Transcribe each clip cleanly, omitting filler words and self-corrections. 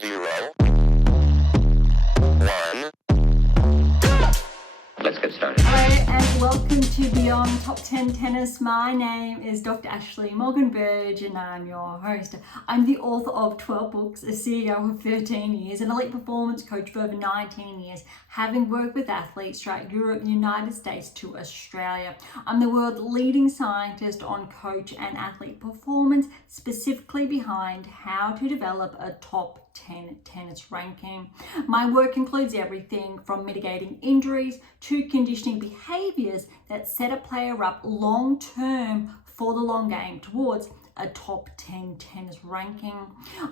0, 1. Let's get started. Hello and welcome to Beyond Top 10 Tennis. My name is Dr. Ashley Berge and I'm your host. I'm the author of 12 books, a CEO of 13 years, an elite performance coach for over 19 years, having worked with athletes throughout Europe, the United States to Australia. I'm the world's leading scientist on coach and athlete performance, specifically behind how to develop a top 10 tennis ranking. My work includes everything from mitigating injuries to conditioning behaviors that set a player up long term for the long game towards a top 10 tennis ranking.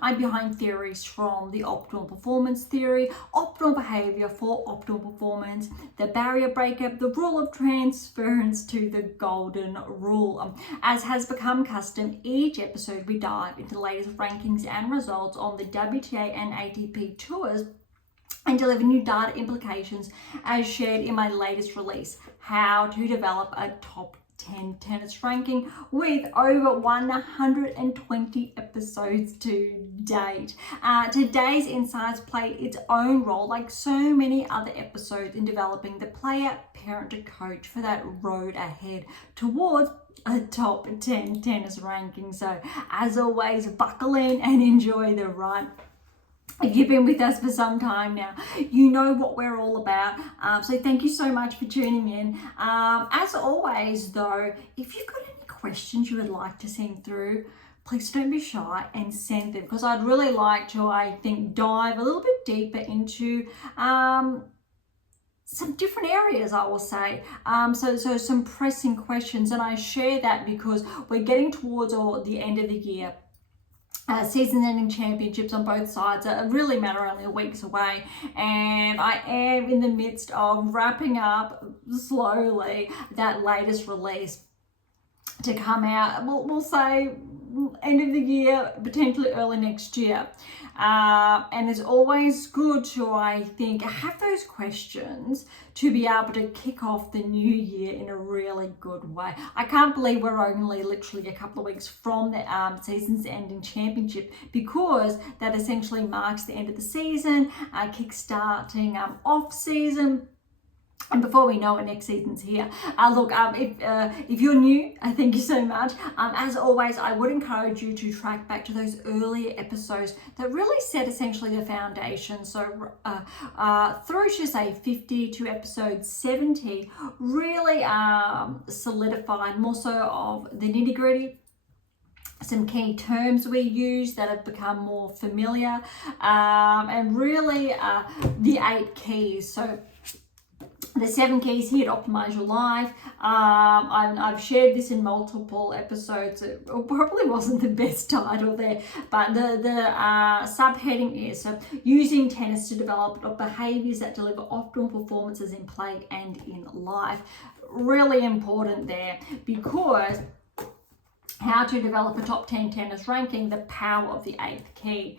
I'm behind theories from the optimal performance theory, optimal behavior for optimal performance, the barrier breaker, the rule of transference to the golden rule. As has become custom, each episode we dive into the latest rankings and results on the WTA and ATP tours and deliver new data implications as shared in my latest release, How to Develop a Top 10 Tennis Ranking, with over 120 episodes to date. Today's insights play its own role, like so many other episodes, in developing the player, parent to coach for that road ahead towards a top 10 tennis ranking. So as always, buckle in and enjoy the ride. If you've been with us for some time now, you know what we're all about. So thank you so much for tuning in. As always, though, if you've got any questions you would like to send through, please don't be shy and send them, because I'd really like to, I think, dive a little bit deeper into some different areas, I will say. So some pressing questions, and I share that because we're getting towards the end of the year. Season-ending championships on both sides are really matter only a weeks away, and I am in the midst of wrapping up slowly that latest release to come out. We'll say end of the year, potentially early next year. And it's always good to, I think, have those questions to be able to kick off the new year in a really good way. I can't believe we're only literally a couple of weeks from the season's ending championship, because that essentially marks the end of the season, kick-starting off season. And before we know it, next season's here. If you're new, thank you so much. As always, I would encourage you to track back to those earlier episodes that really set essentially the foundation. So through, should say, 50 to episode 70, really solidified more so of the nitty gritty, some key terms we use that have become more familiar, and really the 8 keys. So the 7 keys here to optimize your life. I've shared this in multiple episodes. It probably wasn't the best title there, but the subheading is using tennis to develop behaviors that deliver optimal performances in play and in life. Really important there, because how to develop a top 10 tennis ranking, the power of the 8th key.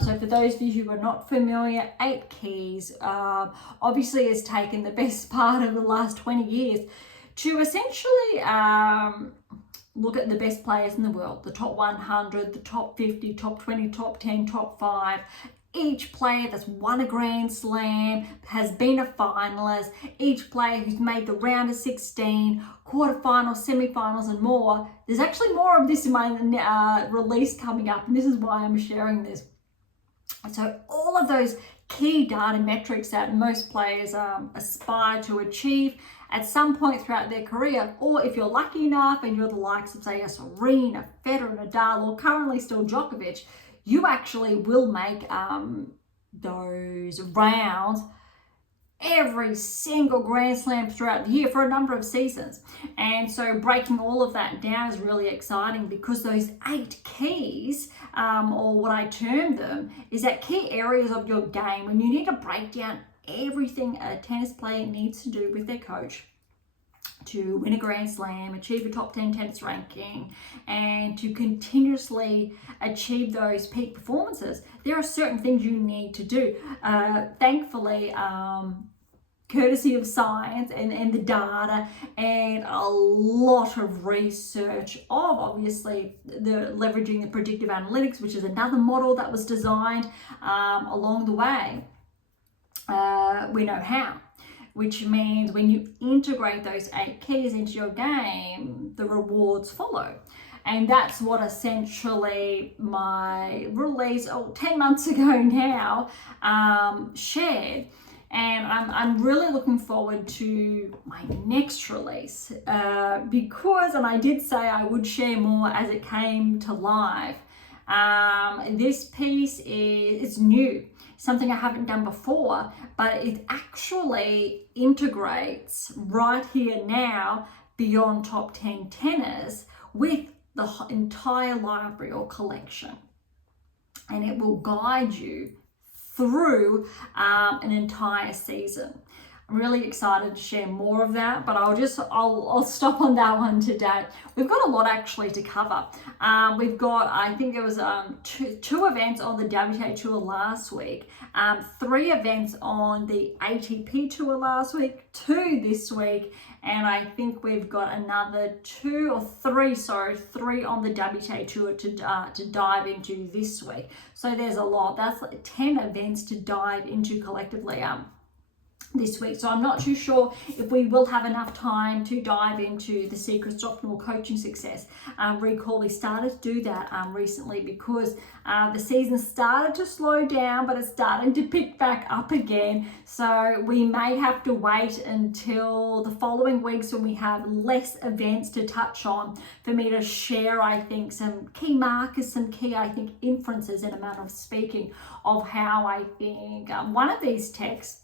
So for those of you who are not familiar, 8 keys obviously has taken the best part of the last 20 years to essentially look at the best players in the world, the top 100, the top 50, top 20, top 10, top 5. Each player that's won a Grand Slam, has been a finalist, each player who's made the round of 16, quarterfinals, semifinals, and more. There's actually more of this in my release coming up, and this is why I'm sharing this. So all of those key data metrics that most players aspire to achieve at some point throughout their career, or if you're lucky enough and you're the likes of, say, a Serena, Federer, Nadal, or currently still Djokovic, you actually will make those rounds every single Grand Slam throughout the year for a number of seasons. And so breaking all of that down is really exciting, because those 8 keys, or what I term them, is that key areas of your game when you need to break down everything a tennis player needs to do with their coach to win a Grand Slam, achieve a top 10 tennis ranking, and to continuously achieve those peak performances. There are certain things you need to do. Thankfully, courtesy of science and the data and a lot of research of obviously leveraging the predictive analytics, which is another model that was designed along the way. We know how, which means when you integrate those 8 keys into your game, the rewards follow. And that's what essentially my release 10 months ago now shared. And I'm really looking forward to my next release because, and I did say I would share more as it came to life. This piece is new, something I haven't done before, but it actually integrates right here now beyond top 10 tennis with the entire library or collection, and it will guide you through an entire season. I'm really excited to share more of that, but I'll stop on that one today. We've got a lot actually to cover. We've got, I think it was two events on the WTA Tour last week, 3 events on the ATP Tour last week, 2 this week, and I think we've got another 3 on the WTA Tour to dive into this week. So there's a lot. That's like 10 events to dive into collectively this week. So I'm not too sure if we will have enough time to dive into the secrets to optimal coaching success. Recall we started to do that recently because the season started to slow down, but it's starting to pick back up again. So we may have to wait until the following weeks when we have less events to touch on for me to share, I think, some key markers, some key, I think, inferences in a manner of speaking of how I think one of these texts.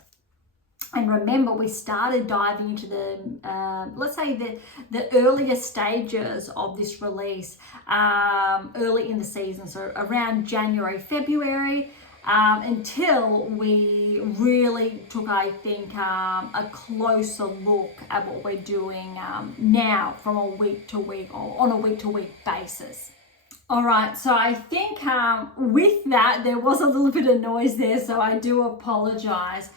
And remember, we started diving into the, let's say the earlier stages of this release early in the season, so around January, February, until we really took, I think, a closer look at what we're doing now from a week to week or on a week to week basis. All right, so I think with that, there was a little bit of noise there, so I do apologize.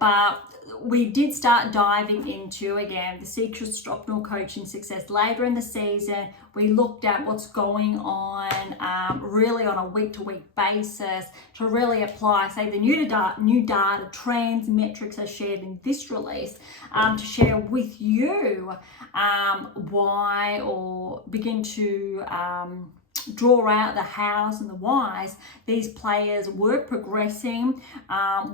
But we did start diving into, again, the secrets to optimal coaching success later in the season. We looked at what's going on really on a week-to-week basis to really apply, say, the new data, trends, metrics are shared in this release to share with you why, or begin to draw out the hows and the whys these players were progressing,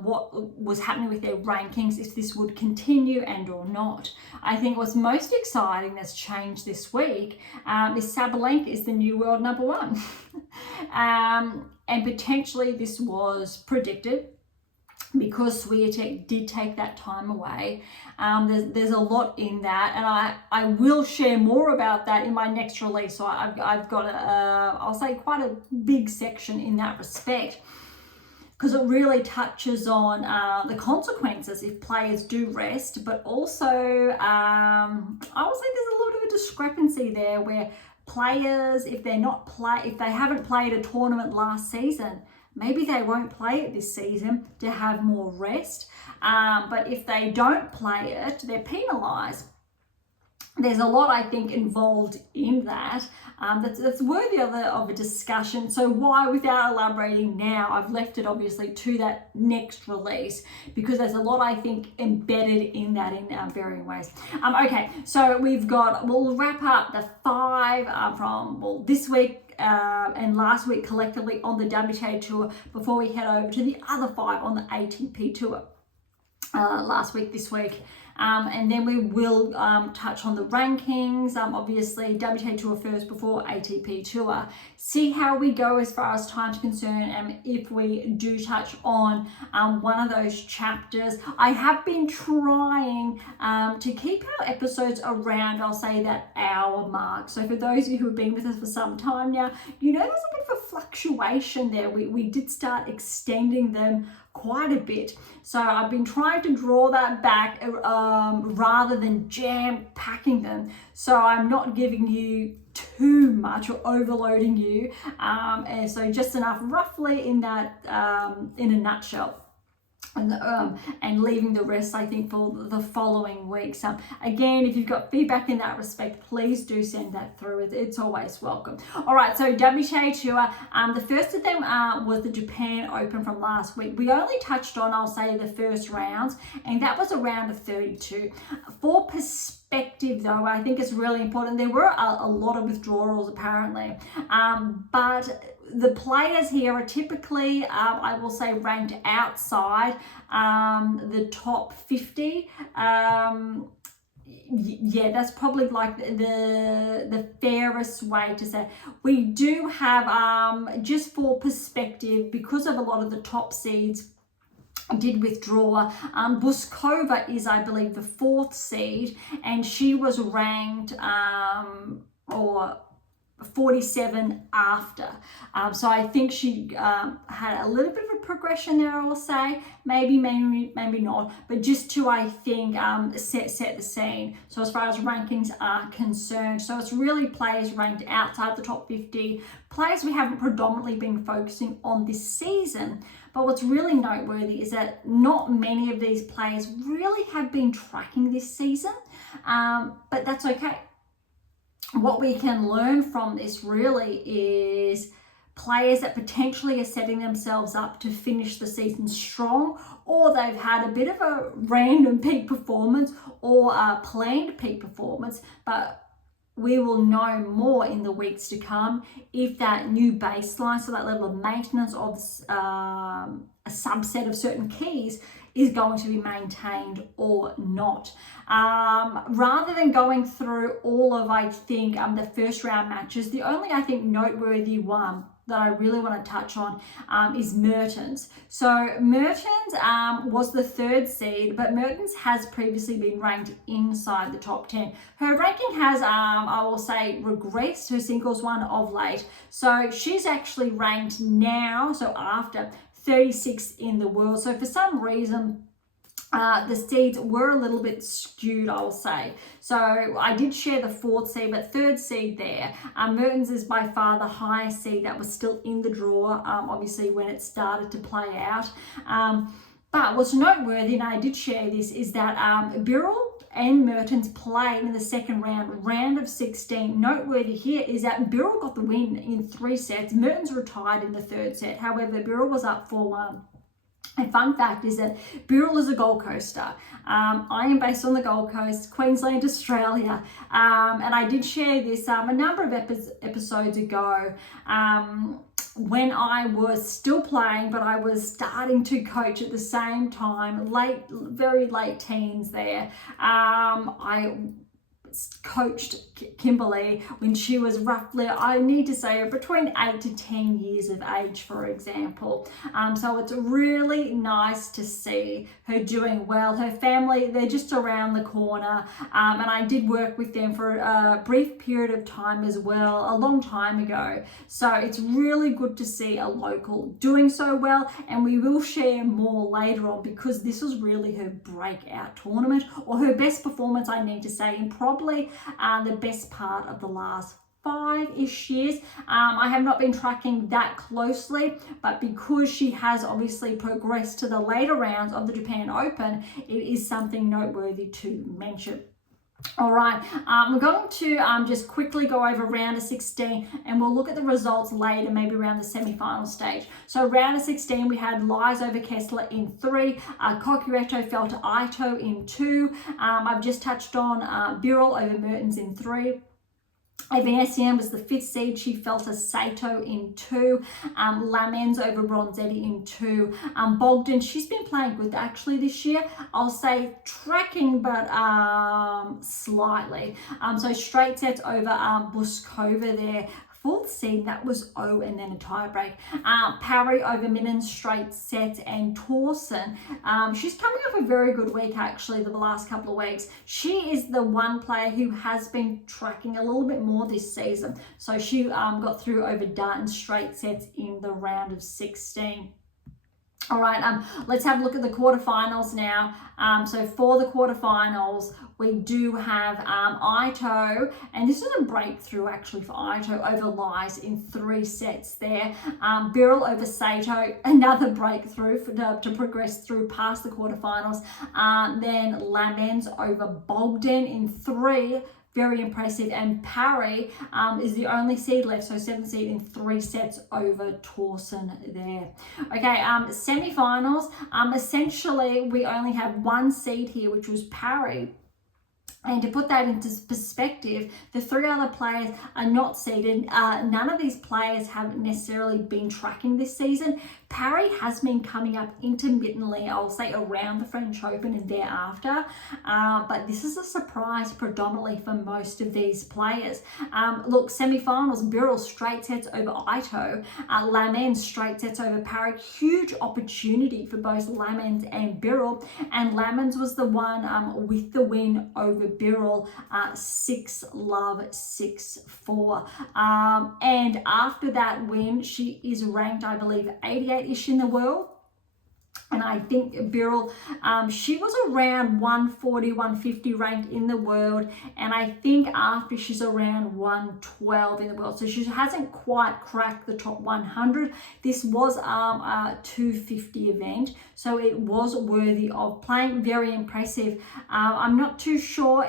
what was happening with their rankings, if this would continue and or not. I think what's most exciting that's changed this week is Sabalenka is the new world number 1. And potentially this was predicted because Swiatek did take that time away. There's a lot in that, and I will share more about that in my next release. So I've got I'll say quite a big section in that respect, because it really touches on the consequences if players do rest, but also I will say there's a little bit of a discrepancy there where players, if they haven't played a tournament last season, maybe they won't play it this season to have more rest. But if they don't play it, they're penalised. There's a lot, I think, involved in that that's worthy of a discussion. So why, without elaborating now, I've left it obviously to that next release, because there's a lot, I think, embedded in that in varying ways. Okay, so we'll wrap up the 5 from this week and last week collectively on the WTA Tour before we head over to the other 5 on the ATP Tour last week, this week. And then we will touch on the rankings, obviously WTA Tour first before ATP Tour. See how we go as far as time's concerned, and if we do touch on one of those chapters. I have been trying to keep our episodes around, I'll say, that hour mark. So for those of you who have been with us for some time now, you know there's a bit of a fluctuation there. We did start extending them quite a bit. So I've been trying to draw that back rather than jam packing them. So I'm not giving you too much or overloading you. And so just enough roughly in that, in a nutshell. and leaving the rest, I think, for the following weeks. Again, if you've got feedback in that respect, please do send that through. It's always welcome. All right, so WTA Tour, the first of them was the Japan Open from last week. We only touched on, I'll say, the first rounds, and that was a round of 32. For perspective, though, I think it's really important. There were a lot of withdrawals, apparently, but the players here are typically, I will say, ranked outside the top 50. Yeah, that's probably like the fairest way to say. We do have, just for perspective, because of a lot of the top seeds did withdraw. Buskova is, I believe, the 4th seed, and she was ranked or 47 after. So I think she had a little bit of a progression there, I'll say. Maybe not. But just to, I think, set the scene. So as far as rankings are concerned. So it's really players ranked outside the top 50. Players we haven't predominantly been focusing on this season. But what's really noteworthy is that not many of these players really have been tracking this season. But that's okay. What we can learn from this really is players that potentially are setting themselves up to finish the season strong, or they've had a bit of a random peak performance or a planned peak performance, but we will know more in the weeks to come if that new baseline, so that level of maintenance of a subset of certain keys, is going to be maintained or not. Rather than going through all of, I think, the first round matches, the only, I think, noteworthy one that I really want to touch on is Mertens. So Mertens was the 3rd seed, but Mertens has previously been ranked inside the top 10. Her ranking has, I will say, regressed, her singles one of late. So she's actually ranked now, so after 36th in the world. So for some reason, the seeds were a little bit skewed, I'll say. So I did share the 4th seed, but 3rd seed there. Mertens is by far the highest seed that was still in the draw, obviously, when it started to play out. But what's noteworthy, and I did share this, is that Birrell and Mertens played in the second round of 16. Noteworthy here is that Birrell got the win in 3 sets. Mertens retired in the 3rd set. However, Birrell was up 4-1. A fun fact is that Birrell is a Gold Coaster. I am based on the Gold Coast, Queensland, Australia. And I did share this a number of episodes ago when I was still playing, but I was starting to coach at the same time, very late teens there. I coached Kimberly when she was roughly, I need to say, between 8 to 10 years of age, for example. So it's really nice to see her doing well. Her family, they're just around the corner, and I did work with them for a brief period of time as well, a long time ago. So it's really good to see a local doing so well, and we will share more later on, because this was really her breakout tournament, or her best performance, I need to say, in probably the best part of the last 5-ish years. I have not been tracking that closely, but because she has obviously progressed to the later rounds of the Japan Open, it is something noteworthy to mention. All right, we're going to just quickly go over round of 16, and we'll look at the results later, maybe around the semi-final stage. So round of 16, we had Lies over Kessler in 3, Kokureto fell to Ito in 2. I've just touched on Birrell over Mertens in 3. Evanesian was the 5th seed. She fell to Sato in 2. Lamens over Bronzetti in 2. Bogdan, she's been playing good actually this year. I'll say tracking, but slightly. So straight sets over Buskova there. 4th seed, that was O, and then a tie break. Parry over Minen, straight sets, and Torsen. She's coming off a very good week, actually, the last couple of weeks. She is the one player who has been tracking a little bit more this season. So she got through over Darton straight sets in the round of 16. All right, let's have a look at the quarterfinals now. So for the quarterfinals, we do have Ito, and this is a breakthrough actually for Ito over Lies in 3 sets there. Birrell over Sato, another breakthrough to progress through past the quarterfinals. Then Lamens over Bogdan in 3. Very impressive. And Parry is the only seed left, so 7th seed in 3 sets over Torsen there. Okay, semi-finals. Essentially, we only have 1 seed here, which was Parry. And to put that into perspective, the 3 other players are not seeded. None of these players have necessarily been tracking this season. Parry has been coming up intermittently, I'll say around the French Open and thereafter. But this is a surprise predominantly for most of these players. Look, semi-finals, Birrell straight sets over Ito. Lamens straight sets over Parry. Huge opportunity for both Lamens and Birrell. And Lamens was the one with the win over Birrell, 6-love, 6-4. And after that win, she is ranked, I believe, 88-ish in the world. And I think Birrell, she was around 140, 150 ranked in the world. And I think after she's around 112 in the world. So she hasn't quite cracked the top 100. This was a 250 event. So it was worthy of playing. Very impressive. I'm not too sure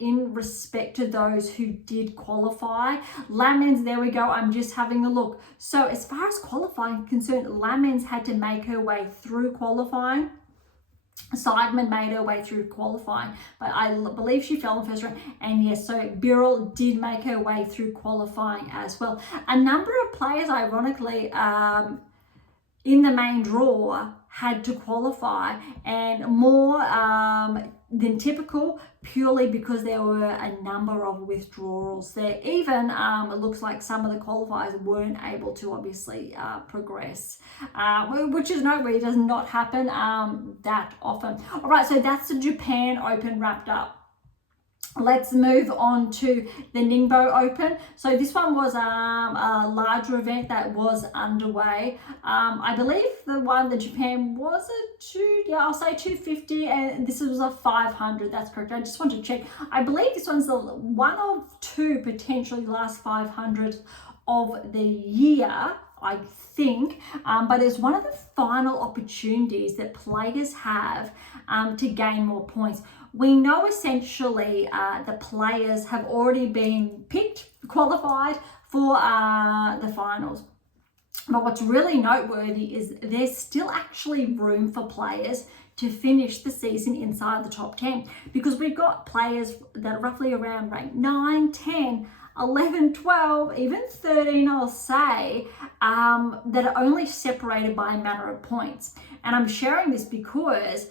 in respect to those who did qualify. Lamens, there we go. I'm just having a look. So as far as qualifying concerned, Lamens had to make her way through qualifying. Seidman made her way through qualifying, but I believe she fell in first round. And yes, so Birrell did make her way through qualifying as well. A number of players, ironically, in the main draw had to qualify, and more than typical, purely because there were a number of withdrawals there. Even it looks like some of the qualifiers weren't able to obviously progress, which is noteworthy. It does not happen that often. All right, so that's the Japan Open wrapped up. Let's move on to the Ningbo Open. So this one was a larger event that was underway. I believe the Japan was I'll say 250, and this was a 500. That's correct. I just want to check. I believe this one's the one of 2 potentially last 500 of the year, I think, but it's one of the final opportunities that players have to gain more points. We know essentially the players have already been picked, qualified for the finals. But what's really noteworthy is there's still actually room for players to finish the season inside the top 10, because we've got players that are roughly around rank 9, 10, 11, 12, even 13, I'll say, that are only separated by a matter of points. And I'm sharing this because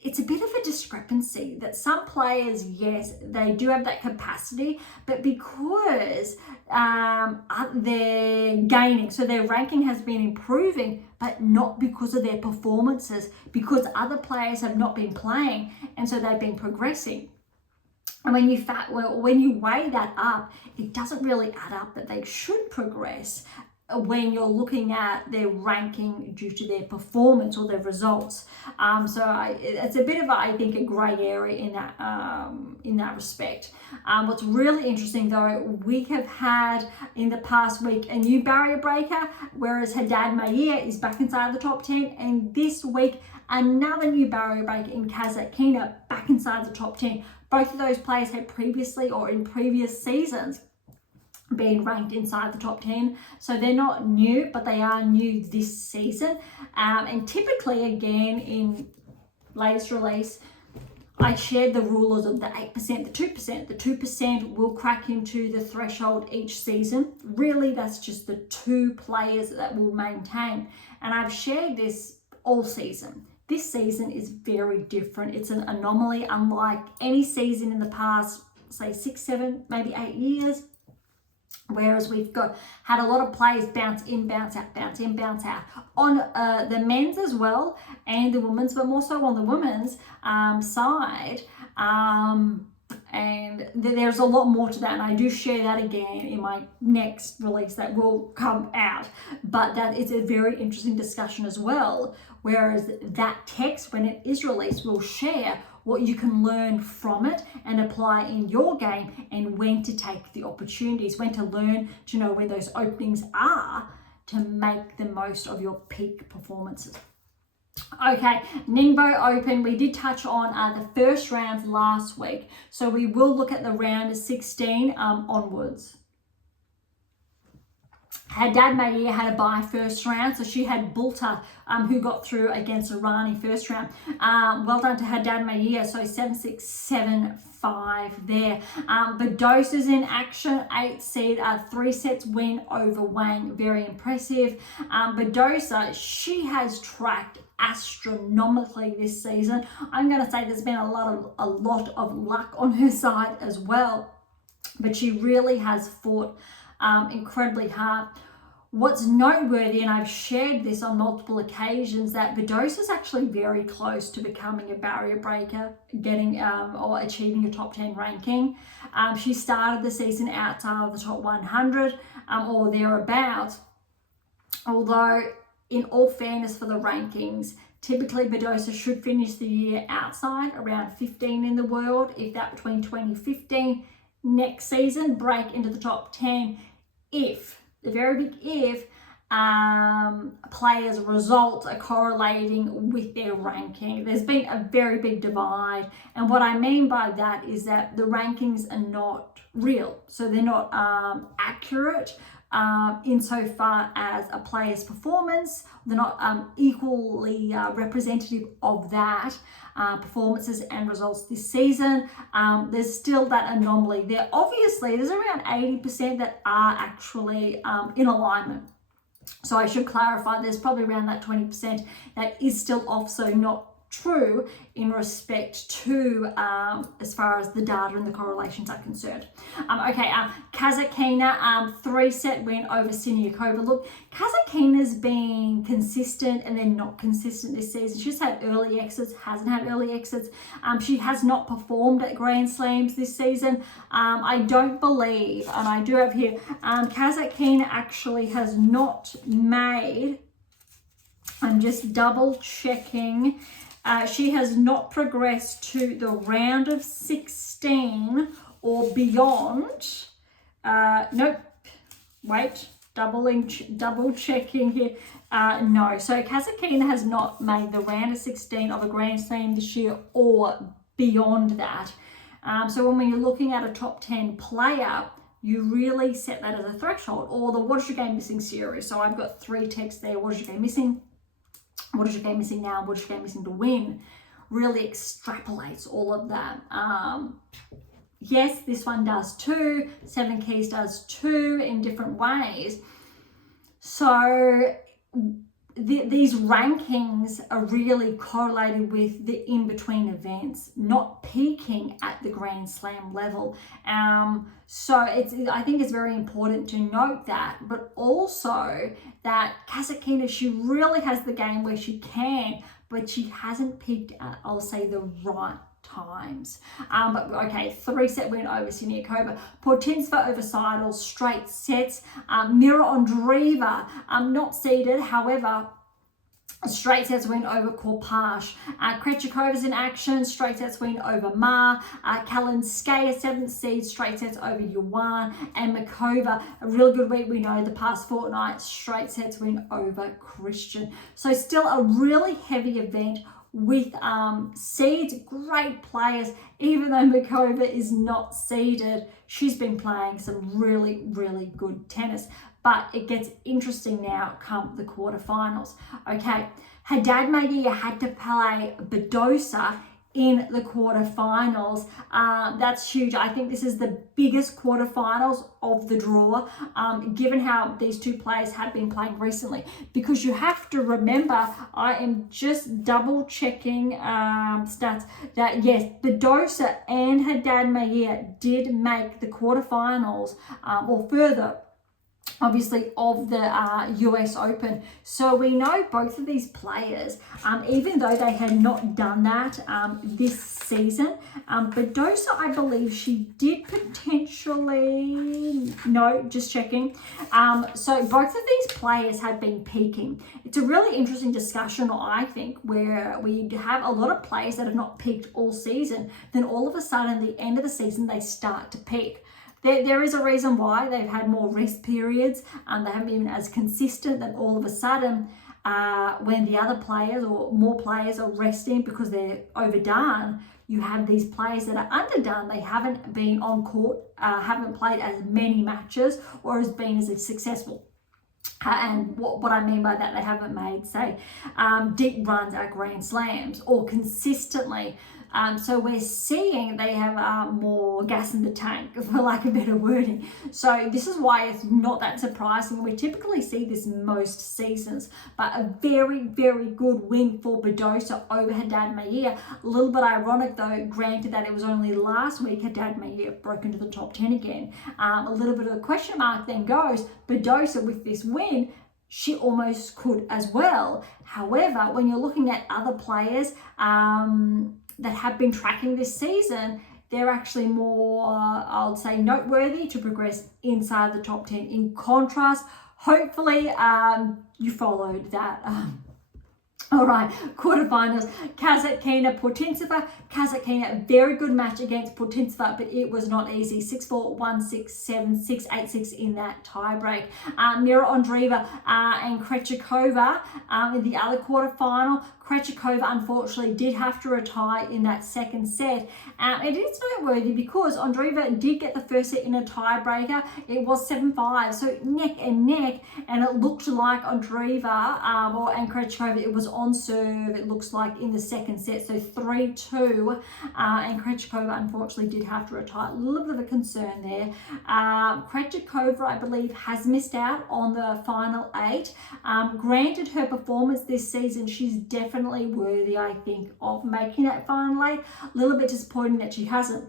it's a bit of a discrepancy that some players, yes, they do have that capacity, but because they're gaining, so their ranking has been improving, but not because of their performances, because other players have not been playing, and so they've been progressing. And when you weigh that up, it doesn't really add up that they should progress when you're looking at their ranking due to their performance or their results. It's a bit of, I think, a grey area in that respect. What's really interesting though, we have had in the past week a new barrier breaker, whereas Haddad Maia is back inside the top 10, and this week another new barrier breaker in Kazakhina back inside the top 10. Both of those players had previously or in previous seasons being ranked inside the top 10, so they're not new, but they are new this season. And typically, again, in latest release, I shared the rulers of the 8%, the 2%. The 2% will crack into the threshold each season. Really, that's just the 2 players that will maintain. And I've shared this all season. This season is very different. It's an anomaly, unlike any season in the past, say 6, 7, maybe 8 years. Whereas we've had a lot of players bounce in, bounce out, bounce in, bounce out. On the men's as well, and the women's, but more so on the women's side. and there's a lot more to that, and I do share that again in my next release that will come out. But that is a very interesting discussion as well, whereas that text, when it is released, will share what you can learn from it and apply in your game, and when to take the opportunities, when to learn to know when those openings are to make the most of your peak performances. Okay, Ningbo Open, we did touch on the first rounds last week, so we will look at the round of 16 onwards. Haddad Maia had a bye first round, so she had Bulta, who got through against Irani first round. Well done to Haddad Maia, so 7-6, 7-5 there. Badosa's in action, 8 seed, 3 sets win over Wang, very impressive. Badosa, she has tracked astronomically this season. I'm going to say there's been a lot of luck on her side as well, but she really has fought incredibly hard. What's noteworthy, and I've shared this on multiple occasions, that Badosa is actually very close to becoming a barrier breaker, getting or achieving a top 10 ranking. She started the season outside of the top 100 or thereabouts, although in all fairness for the rankings, typically Badosa should finish the year outside around 15 in the world, if that between 2015 next season, break into the top 10 if, the very big if, players' results are correlating with their ranking. There's been a very big divide, and what I mean by that is that the rankings are not real, so they're not accurate insofar as a player's performance. They're not equally representative of that performances and results this season. There's still that anomaly there. Obviously, there's around 80% that are actually in alignment. So I should clarify, there's probably around that 20% that is still off, so not true in respect to as far as the data and the correlations are concerned. Kazakhina, 3-set win over Siniakova. Look, Kazakhina's been consistent and then not consistent this season. She's had early exits, hasn't had early exits. She has not performed at Grand Slams this season. I don't believe, and I do have here, Kazakhina actually has not made, I'm just double checking, she has not progressed to the round of 16 or beyond. Nope. Wait, double checking here. No, so Kazakhina has not made the round of 16 of a Grand Slam this year or beyond that. So when you're looking at a top 10 player, you really set that as a threshold, or the what is your game missing series. So I've got 3 texts there. What is your game missing? What is your game missing now? What is your game missing to win? Really extrapolates all of that. Yes, this one does too. 7 Keys does too in different ways. So these rankings are really correlated with the in-between events, not peaking at the Grand Slam level. So I think it's very important to note that, but also that Kazakhina, she really has the game where she can, but she hasn't peaked at, I'll say, the right times. But okay, 3-set win over Siniakova. Portinsva over Seidel, straight sets. Mira Andreeva, not seeded, however, straight sets win over Korpash. Krejcikova's in action, straight sets win over Ma. Kalinskaya, 7th seed, straight sets over Yuan. And Makova, a really good week, we know, the past fortnight, straight sets win over Christian. So still a really heavy event with seeds, great players. Even though Makova is not seeded, she's been playing some really, really good tennis. But it gets interesting now come the quarterfinals. Okay, Haddad Maia had to play Badosa in the quarterfinals. That's huge. I think this is the biggest quarterfinals of the draw, given how these two players have been playing recently. Because you have to remember, I am just double checking stats, that yes, Badosa and Haddad Maia did make the quarterfinals or further obviously of the US Open. So we know both of these players, even though they had not done that this season, Badosa, I believe she did potentially, no, just checking. So both of these players have been peaking. It's a really interesting discussion, I think, where we have a lot of players that have not peaked all season, then all of a sudden at the end of the season they start to peak. There is a reason why they've had more rest periods. They haven't been as consistent. Then all of a sudden, when the other players or more players are resting because they're overdone, you have these players that are underdone. They haven't been on court, haven't played as many matches or has been as successful. And what I mean by that, they haven't made, say, deep runs at Grand Slams or consistently. So we're seeing they have more gas in the tank, for lack of better wording. So this is why it's not that surprising. We typically see this most seasons, but a very, very good win for Badosa over Haddad Mayer. A little bit ironic though, granted that it was only last week Haddad Mayer broke into the top 10 again. A little bit of a question mark then goes, Badosa with this win, she almost could as well. However, when you're looking at other players, that have been tracking this season, they're actually more, I'll say, noteworthy to progress inside the top 10. In contrast, hopefully you followed that. All right, quarterfinals, Kasatkina Putintseva. Kasatkina, very good match against Putintseva, but it was not easy. 6-4, 1-6, 7-6, 8-6 in that tiebreak. Mira Andreeva and Krejcikova in the other quarterfinal. Krejcikova unfortunately did have to retire in that second set. It is noteworthy because Andreeva did get the first set in a tiebreaker. It was 7-5, so neck and neck, and it looked like Andreeva and Krejcikova, it was on serve, it looks like, in the second set. So 3-2, and Krejcikova unfortunately did have to retire. A little bit of a concern there. Krejcikova, I believe, has missed out on the final 8. Granted, her performance this season, she's definitely worthy, I think, of making that final 8. A little bit disappointing that she hasn't.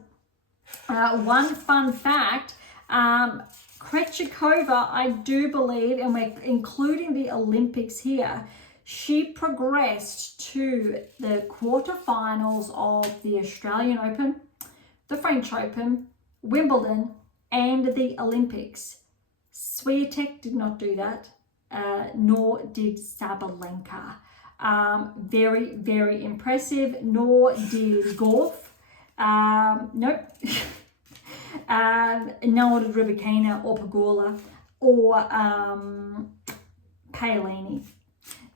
One fun fact, Krejcikova, I do believe, and we're including the Olympics here, she progressed to the quarterfinals of the Australian Open, the French Open, Wimbledon, and the Olympics. Swiatek did not do that, nor did Sabalenka. Very, very impressive, nor did Gauff. Nope. Nor did Rybakina or Pegula or Paolini.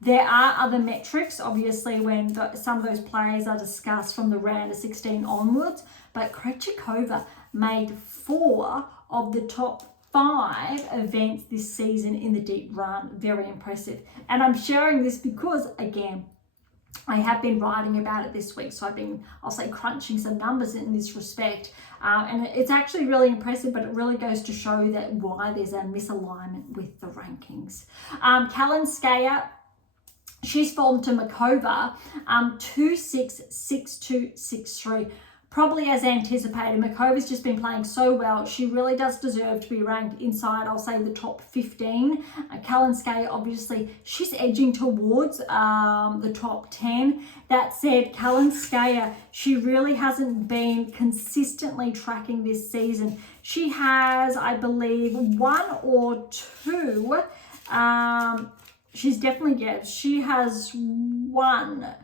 There are other metrics, obviously, when some of those players are discussed from the round of 16 onwards, but Krejcikova made 4 of the top 5 events this season in the deep run. Very impressive. And I'm sharing this because, again, I have been writing about it this week, so I've been, I'll say, crunching some numbers in this respect, and it's actually really impressive, but it really goes to show that why there's a misalignment with the rankings. Kalinskaya, she's fallen to Makova, 2-6, 6-2, 6-3. Probably as anticipated. Makova's just been playing so well. She really does deserve to be ranked inside, I'll say, the top 15. Kalinskaya, obviously, she's edging towards the top 10. That said, Kalinskaya, she really hasn't been consistently tracking this season. She has, I believe, 1 or 2. She's definitely, yeah, she has 1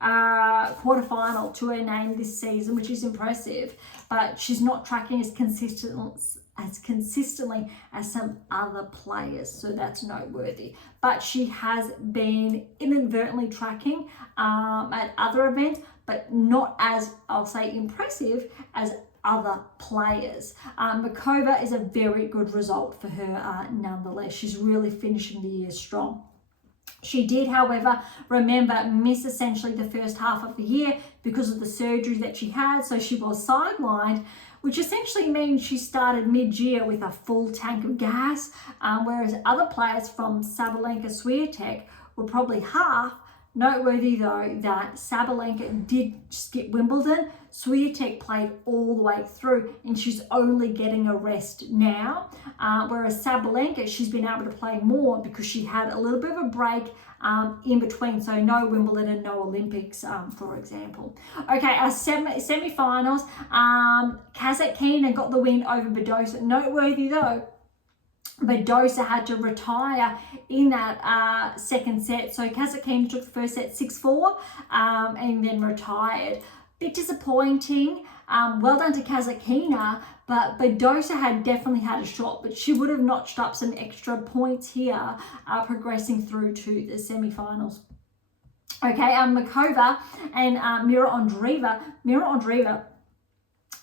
quarterfinal to her name this season, which is impressive, but she's not tracking as consistently as some other players, so that's noteworthy. But she has been inadvertently tracking at other events, but not as, I'll say, impressive as other players. Makova is a very good result for her nonetheless. She's really finishing the year strong. She did, however, remember, miss essentially the first half of the year because of the surgery that she had, so she was sidelined, which essentially means she started mid-year with a full tank of gas, whereas other players from Sabalenka, Swiatek were probably half, Noteworthy though that Sabalenka did skip Wimbledon. Swiatek played all the way through and she's only getting a rest now. Whereas Sabalenka, she's been able to play more because she had a little bit of a break in between. So no Wimbledon and no Olympics, for example. Okay, our semi-finals. Kasatkina got the win over Badosa. Noteworthy though, Badosa had to retire in that second set. So Kasatkina took the first set 6-4 and then retired. Bit disappointing. Well done to Kasatkina, but Badosa had definitely had a shot, but she would have notched up some extra points here, progressing through to the semi-finals. Okay, Makova and Mira Andreeva. Mira Andreeva,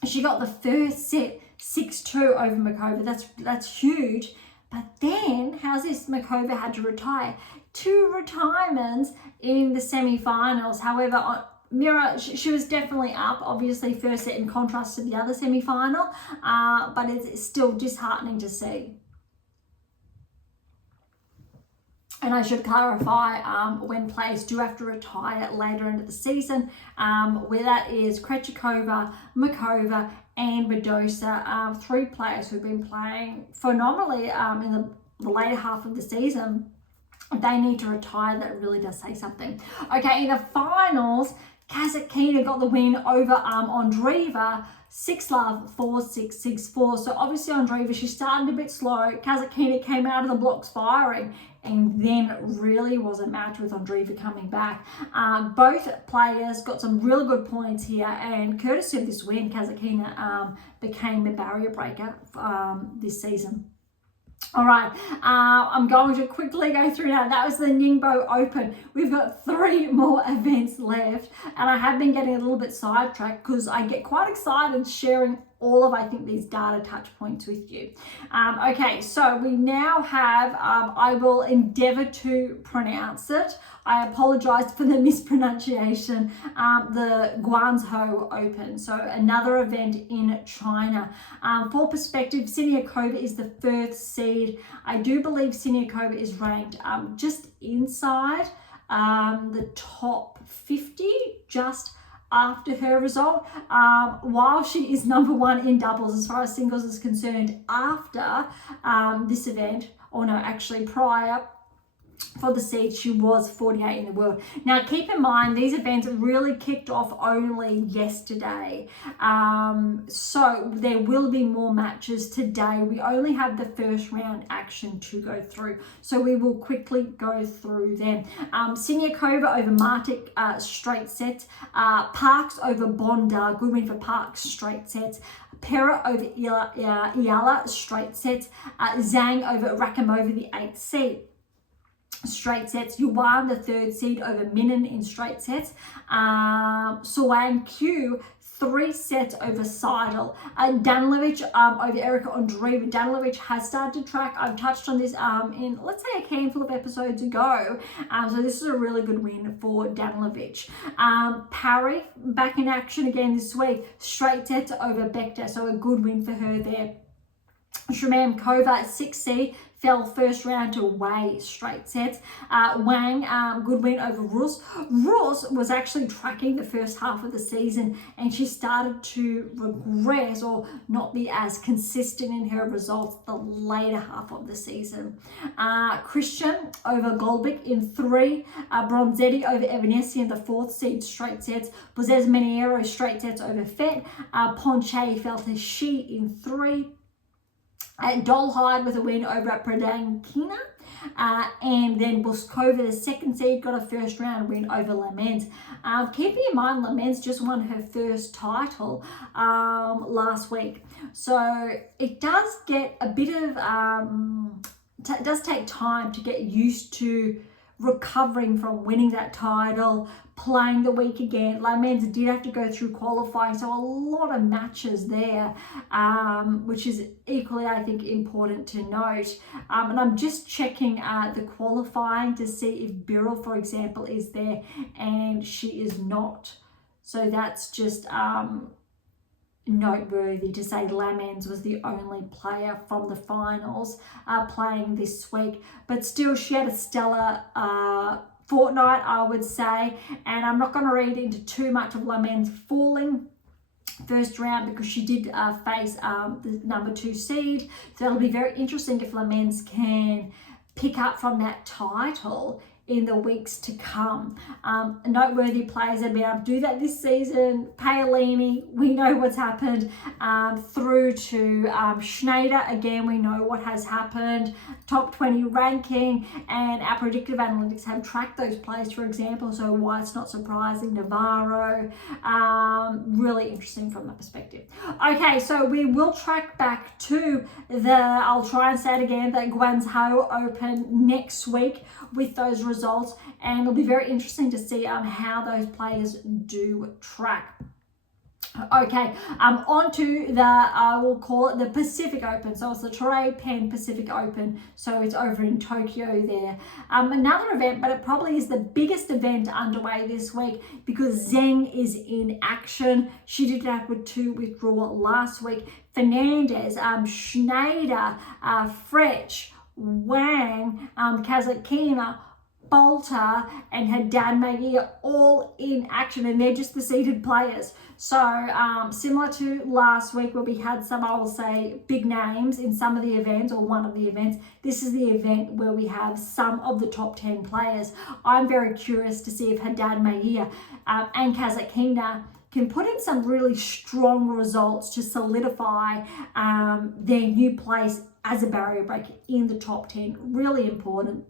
she got the first set 6-2 over Makova. That's huge. But then, how's this? Makova had to retire. 2 retirements in the semi-finals. However, Mira, she was definitely up, obviously first set in contrast to the other semi-final, but it's still disheartening to see. And I should clarify, when players do have to retire later into the season, where that is Krejcikova, Makova and Badosa, 3 players who've been playing phenomenally in the later half of the season. They need to retire. That really does say something. Okay, in the finals, Kasatkina got the win over Andreeva, 6-love, 4-6, 6-4. So obviously Andreeva, she started a bit slow. Kasatkina came out of the blocks firing and then really was a match with Andreeva coming back. Both players got some really good points here, and courtesy of this win, Kasatkina became a barrier breaker this season. All right, I'm going to quickly go through now. That was the Ningbo Open. We've got 3 more events left, and I have been getting a little bit sidetracked because I get quite excited sharing all of, I think, these data touch points with you. Okay, so we now have, I will endeavor to pronounce it. I apologize for the mispronunciation, the Guangzhou Open. So another event in China. For perspective, Siniakova is the 1st seed. I do believe Siniakova is ranked just inside the top 50, just after her result, while she is number 1 in doubles as far as singles is concerned after this event, or no, actually prior. For the seed, she was 48 in the world. Now, keep in mind, these events really kicked off only yesterday. So there will be more matches today. We only have the first round action to go through. So we will quickly go through them. Siniakova over Martic, straight sets. Parks over Bonda, good win for Parks, straight sets. Pera over Iala, straight sets. Zhang over Rakimova, the 8th seed. Straight sets. Yuan, the 3rd seed, over Minin in straight sets. Soang Q, 3 sets over Seidel. Danilovic over Erika Andreeva. Danilovic has started to track. I've touched on this in, let's say, a handful of episodes ago. So this is a really good win for Danilovic. Parry back in action again this week. Straight sets over Bekta. So a good win for her there. Shramamkova, 6th seed, fell first round to Wei, straight sets. Wang, good win over Rus. Rus was actually tracking the first half of the season, and she started to regress or not be as consistent in her results the later half of the season. Christian over Golbic in 3. Bronzetti over Evanessi in the 4th seed, straight sets. Bozes Meniero, straight sets over Fett. Ponche fell to Shi in 3. Dolhide with a win over at Pradankina. And then Buskova, the 2nd seed, got a first round win over Lamens. Keeping in mind, Lamens just won her first title last week. So it does get a bit of, it does take time to get used to recovering from winning that title, playing the week again. Lamens did have to go through qualifying, so a lot of matches there, which is equally, I think, important to note. And I'm just checking the qualifying to see if Birrell, for example, is there, and she is not. So that's just noteworthy to say Lamens was the only player from the finals playing this week, but still she had a stellar fortnight, I would say. And I'm not going to read into too much of Lemens falling first round because she did face the number 2 seed. So it'll be very interesting if Lemens can pick up from that title in the weeks to come. Noteworthy players have been able to do that this season. Paolini, we know what's happened, through to Schneider, again, we know what has happened. Top 20 ranking, and our predictive analytics have tracked those players, for example, so why it's not surprising. Navarro, really interesting from that perspective. Okay, so we will track back to I'll try and say it again, the Guangzhou Open next week with those results, and it'll be very interesting to see how those players do track. Okay, on to I will call it the Pacific Open. So it's the Toray Pen Pacific Open. So it's over in Tokyo there. Another event, but it probably is the biggest event underway this week because Zheng is in action. She did that with 2 withdrawal last week. Fernandez, Schneider, Frech, Wang, Kazatkina, Bolter, and Haddad Maguire all in action, and they're just the seeded players. So similar to last week where we had some, I will say, big names in some of the events or one of the events, this is the event where we have some of the top 10 players. I'm very curious to see if Haddad Maguire and Kazatkina can put in some really strong results to solidify their new place as a barrier breaker in the top 10. Really important.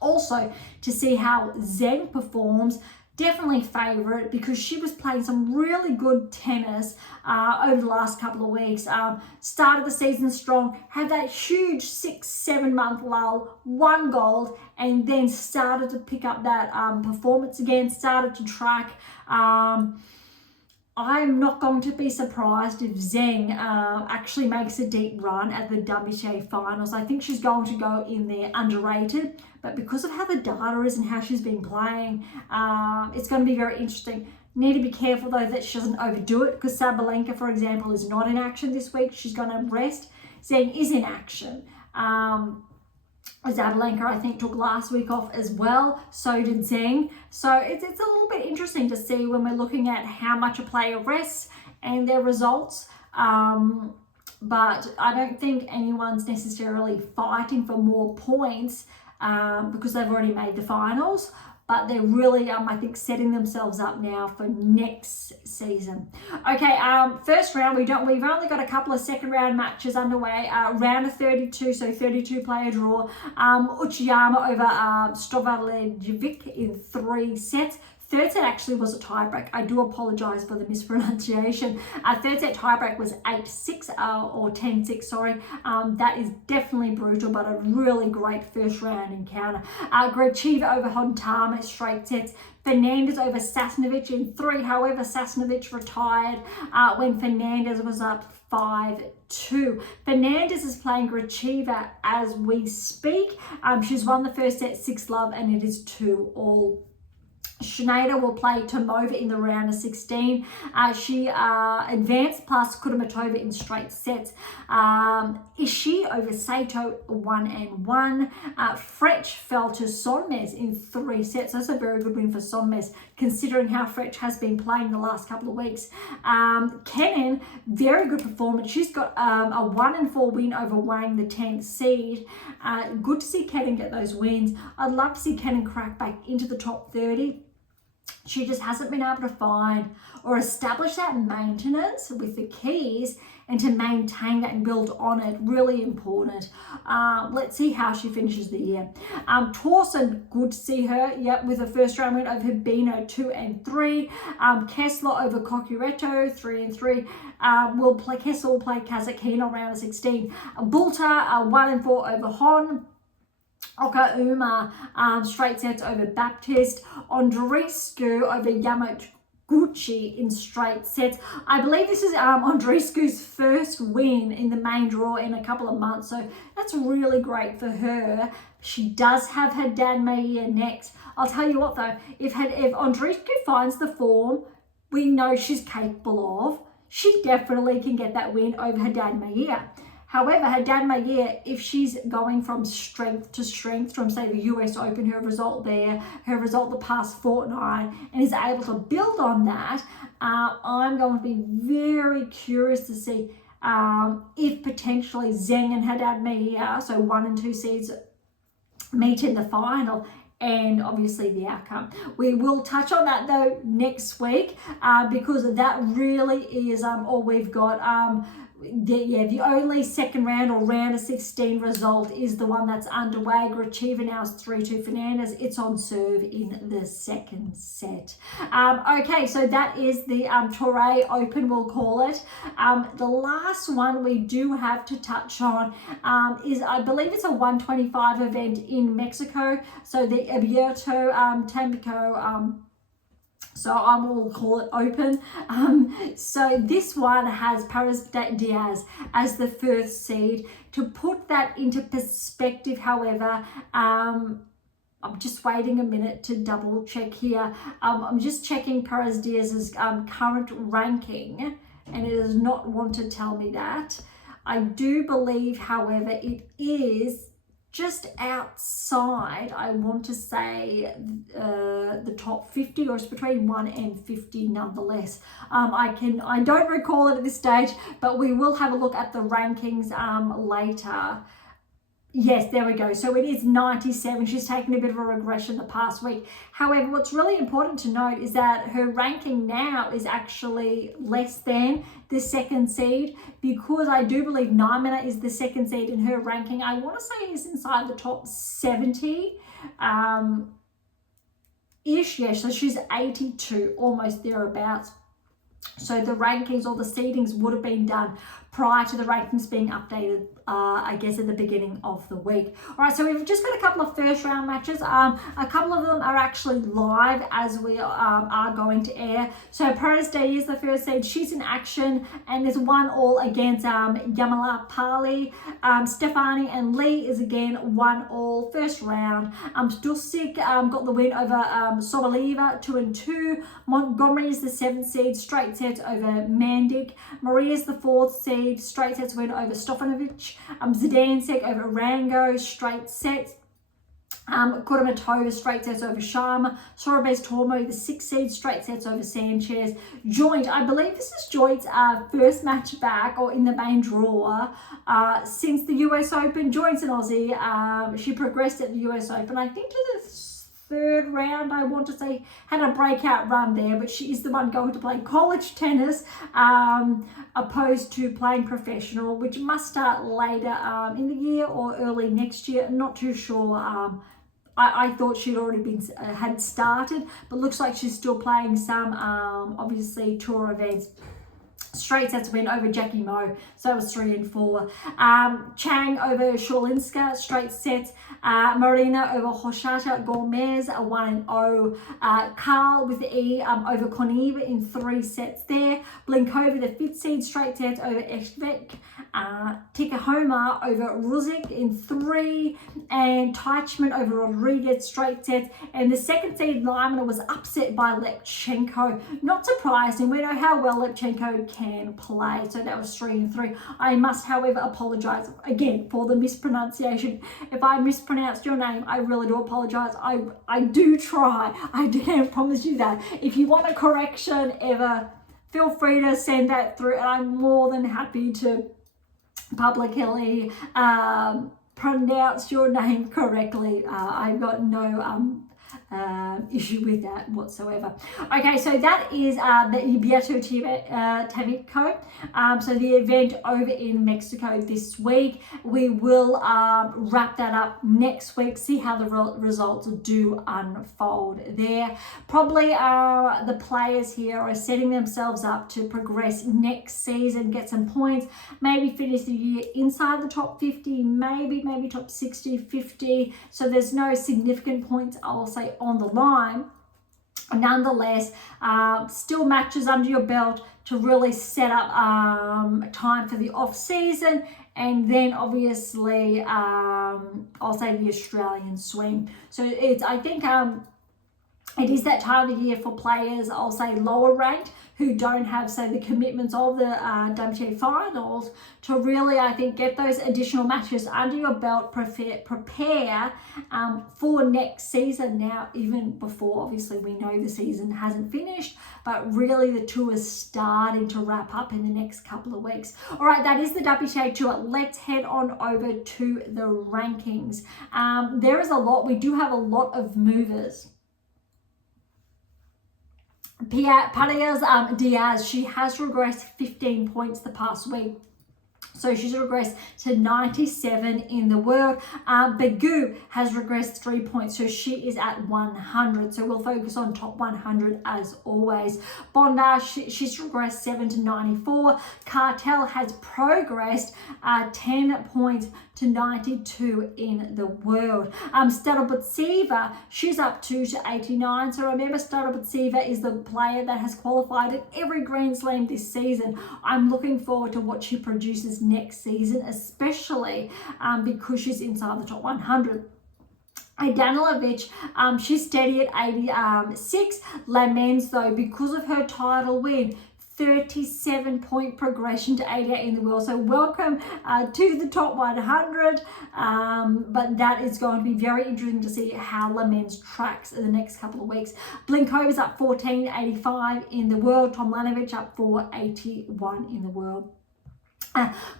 Also, to see how Zheng performs, definitely favourite because she was playing some really good tennis over the last couple of weeks. Started the season strong, had that huge 6-7 month lull, won gold, and then started to pick up that performance again, started to track. I'm not going to be surprised if Zheng actually makes a deep run at the WTA finals. I think she's going to go in there underrated, but because of how the data is and how she's been playing, it's going to be very interesting. Need to be careful though that she doesn't overdo it because Sabalenka, for example, is not in action this week. She's going to rest. Zheng is in action. Sabalenka, I think, took last week off as well. So did Zheng. So it's a little bit interesting to see when we're looking at how much a player rests and their results. But I don't think anyone's necessarily fighting for more points because they've already made the finals. But they're really, I think, setting themselves up now for next season. Okay, first round, we've only got a couple of second round matches underway. Round of 32, so 32 player draw. Uchiyama over Stovalevic in 3 sets. Third set actually was a tiebreak. I do apologize for the mispronunciation. Third set tiebreak was 8-6 or 10-6, sorry. That is definitely brutal, but a really great first round encounter. Gracheva over Hontama, straight sets. Fernandez over Sasnovich in 3. However, Sasnovich retired when Fernandez was up 5-2. Fernandez is playing Gracheva as we speak. She's won the first set 6-love, and it is 2-all. Schneider will play Tomova in the round of 16. She advanced past Kudermetova in straight sets. Ishii over Sato 1-1. Frech fell to Sonmez in 3 sets. That's a very good win for Sonmez, considering how Frech has been playing the last couple of weeks. Kenin, very good performance. She's got a 1-4 win over Wang, the 10th seed. Good to see Kenin get those wins. I'd love to see Kenin crack back into the top 30. She just hasn't been able to find or establish that maintenance with the keys and to maintain that and build on it. Really important. Let's see how she finishes the year. Torsen, good to see her. Yep, with a first round win over Bino 2-3. Kessler over Kokureto 3-3. Kessler will play Kazatkina round of 16. Bulta 1-4 over Hon. Okauma straight sets over Baptist. Andreescu over Yamaguchi in straight sets. I believe this is Andreescu's first win in the main draw in a couple of months, so that's really great for her. She does have Haddad Maguire next. I'll tell you what though, if Andreescu finds the form we know she's capable of, she definitely can get that win over Haddad Maguire. However, her Danmayer, if she's going from strength to strength, from say the US Open, her result there, her result the past fortnight, and is able to build on that, I'm going to be very curious to see if potentially Zheng and Haddad Maia, so 1 and 2 seeds, meet in the final, and obviously the outcome. We will touch on that though next week, because that really is all we've got. The only second round or round of 16 result is the one that's underway. Gracheva now is 3-2 Fernandez. It's on serve in the second set. Okay, so that is the Torre Open, we'll call it. The last one we do have to touch on is, I believe it's a 125 event in Mexico. So the Abierto Tampico, so I will call it Open. So this one has Paris Diaz as the first seed. To put that into perspective, however, I'm just waiting a minute to double check here. I'm just checking Paris Diaz's current ranking, and it does not want to tell me that. I do believe, however, it is just outside, I want to say, the top 50, or it's between 1 and 50 nonetheless. I don't recall it at this stage, but we will have a look at the rankings later. Yes, there we go. So it is 97. She's taken a bit of a regression the past week. However, what's really important to note is that her ranking now is actually less than the second seed, because I do believe Naimana is the second seed in her ranking. I want to say is inside the top 70 ish. Yeah, so she's 82, almost thereabouts. So the rankings or the seedings would have been done prior to the rankings being updated, I guess, at the beginning of the week. All right, so we've just got a couple of first round matches. A couple of them are actually live as we are going to air. So Paris Day is the first seed. She's in action, and there's 1-1 against Yamala Pali. Stefani and Lee is again 1-1 first round. Dulcich got the win over Soboleva 2-2. Montgomery is the 7th seed, straight sets over Mandik. Maria's the 4th seed, straight sets win over Stofanovic. Zidansek over Rango, straight sets. Kurmatova straight sets over Sharma. Sorabes Tormo, the 6th seed, straight sets over Sanchez. Joint, I believe this is Joint's first match back, or in the main draw, since the US Open. Joint's an Aussie. She progressed at the US Open, I think, to the 3rd round, I want to say, had a breakout run there, but she is the one going to play college tennis, opposed to playing professional, which must start later in the year or early next year. I'm not too sure. I thought she'd already been had started, but looks like she's still playing some obviously tour events. Straight sets win over Jackie Moe, so it was 3-4. Chang over Sholinska, straight sets. Marina over Hoshata Gomez, a 1-0. Carl with the E over Koneva in 3 sets there. Blinkova, the 5th seed, straight sets over Eshvek. Tikahoma over Ruzik in 3. And Teichmann over Rodriguez, straight sets. And the 2nd seed, Naimana, was upset by Lepchenko. Not surprising, we know how well Lepchenko can play, so that was 3-3. I must, however, apologize again for the mispronunciation. If I mispronounced your name, I really do apologize. I do try. I can promise you that. If you want a correction ever, feel free to send that through, and I'm more than happy to publicly pronounce your name correctly. I've got no issue with that whatsoever. Okay, so that is the Abierto Tampico. So the event over in Mexico this week. We will wrap that up next week, see how the results do unfold there. Probably the players here are setting themselves up to progress next season, get some points, maybe finish the year inside the top 50, maybe top 60, 50. So there's no significant points, I'll say, on the line. Nonetheless, still matches under your belt to really set up time for the off season, and then obviously I'll say the Australian swing. So it's, I think it is that time of the year for players, I'll say lower ranked, who don't have, say, the commitments of the WTA finals to really, I think, get those additional matches under your belt, prepare for next season. Now, even before, obviously, we know the season hasn't finished, but really the tour is starting to wrap up in the next couple of weeks. All right, that is the WTA Tour. Let's head on over to the rankings. There is a lot. We do have a lot of movers. Paredes Diaz, she has regressed 15 points the past week. So she's regressed to 97 in the world. Berge has regressed 3 points, so she is at 100. So we'll focus on top 100 as always. Bonda, she's regressed 7 to 94. Cartel has progressed 10 points to 92 in the world. Starobutseva, she's up 2 to 89. So remember, Starobutseva is the player that has qualified at every Grand Slam this season. I'm looking forward to what she produces next season, especially because she's inside the top 100. Danilovic, she's steady at 86. Lamens, though, because of her title win, 37-point progression to 88 in the world. So welcome to the top 100. But that is going to be very interesting to see how Lamens tracks in the next couple of weeks. Blinkova's up 14, 85 in the world. Tomljanovic up 4, 81 in the world.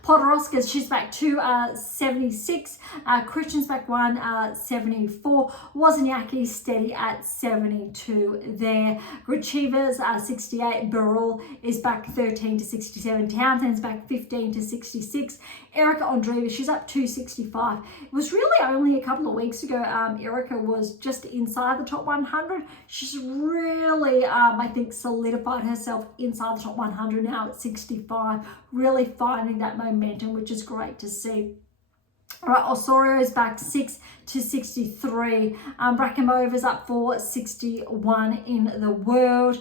Podoroska, she's back 2, 76. Christian's back 1, 74. Wozniacki steady at 72 there. Gricheva's 68. Burrell is back 13 to 67. Townsend's back 15 to 66. Erica Andreeva, she's up 265. It was really only a couple of weeks ago Erica was just inside the top 100. She's really, I think, solidified herself inside the top 100 now at 65. Really finding that momentum, which is great to see. All right, Osorio is back 6 to 63. Brakhimova's up 4, 61 in the world.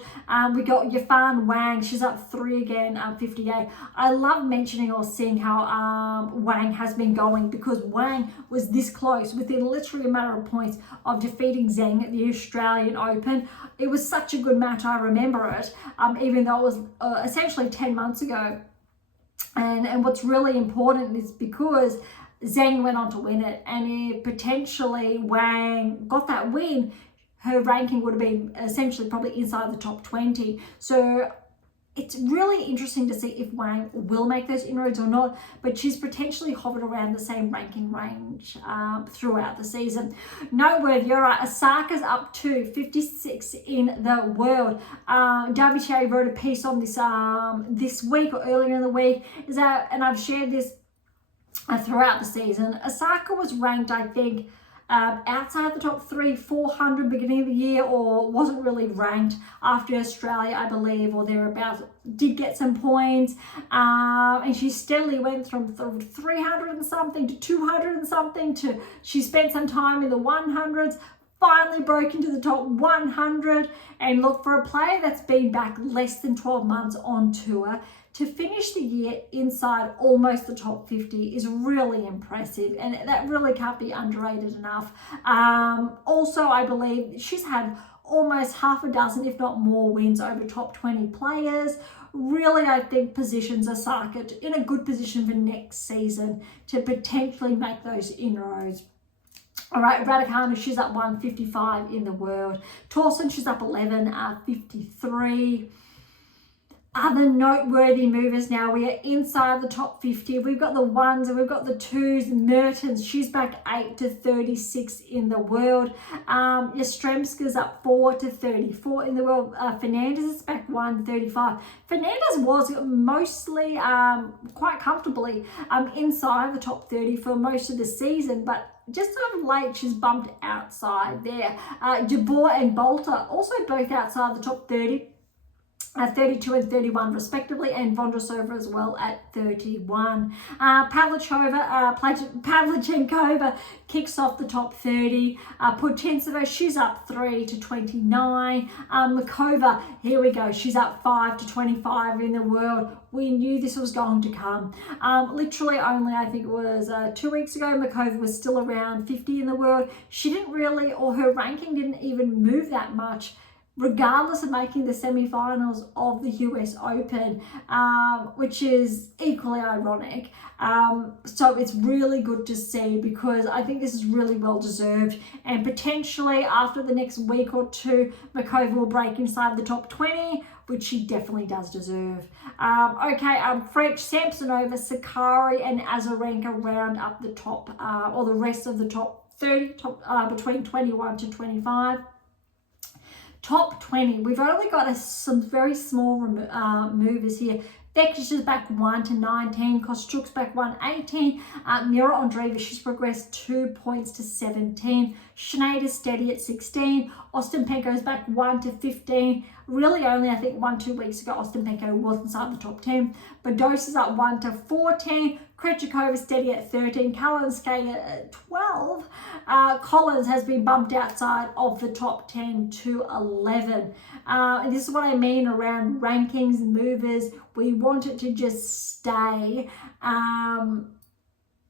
We got Yifan Wang. She's up 3 again, 58. I love mentioning or seeing how Wang has been going, because Wang was this close within literally a matter of points of defeating Zheng at the Australian Open. It was such a good match. I remember it, even though it was essentially 10 months ago. And what's really important is because Zheng went on to win it, and if potentially Wang got that win, her ranking would have been essentially probably inside the top 20. So it's really interesting to see if Wang will make those inroads or not, but she's potentially hovered around the same ranking range throughout the season. Noteworthy, all right, Osaka's up to 56 in the world. WTA wrote a piece on this this week or earlier in the week, and I've shared this throughout the season. Osaka was ranked, I think, outside the top 400 beginning of the year, or wasn't really ranked after Australia, I believe, or thereabouts. Did get some points, and she steadily went from 300 and something to 200 and something to she spent some time in the 100s. Finally broke into the top 100, and look, for a player that's been back less than 12 months on tour, to finish the year inside almost the top 50 is really impressive, and that really can't be underrated enough. Also, I believe she's had almost half a dozen, if not more, wins over top 20 players. Really, I think positions Osaka in a good position for next season to potentially make those inroads. All right, Raducanu, she's up 155 in the world. Torsen, she's up 11, 53. Other noteworthy movers now, we are inside the top 50. We've got the ones and we've got the twos. Mertens, she's back 8 to 36 in the world. Yastremska's up 4 to 34 in the world. Fernandez is back 1 to 35. Fernandez was mostly quite comfortably inside the top 30 for most of the season, but just of late, she's bumped outside there. Jabeur and Bolter also both outside the top 30. 32 and 31 respectively, and Vondrousova as well at 31. Pavlyuchenkova kicks off the top 30. Putintseva, she's up 3 to 29. Makova, here we go, she's up 5 to 25 in the world. We knew this was going to come. Literally only, I think it was 2 weeks ago, Makova was still around 50 in the world. She didn't really, or her ranking didn't even move that much regardless of making the semi-finals of the US Open, which is equally ironic. So it's really good to see, because I think this is really well deserved, and potentially after the next week or two, Makova will break inside the top 20, which she definitely does deserve. French, Samsonova, Sakkari and Azarenka round up the top, or the rest of the top 30, between 21 to 25. Top 20, we've only got some very small movers here. Bekic is back 1 to 19. Kostyuk's back 1-18. Mira Andreeva, she's progressed 2 points to 17. Schneider's steady at 16. Ostapenko's back 1 to 15. Really only, I think, 1-2 weeks ago, Ostapenko was inside the top 10. Bados is up 1 to 14. Krejcikova steady at 13. Kalinskaya at 12. Collins has been bumped outside of the top 10 to 11. And this is what I mean around rankings and movers. We want it to just stay.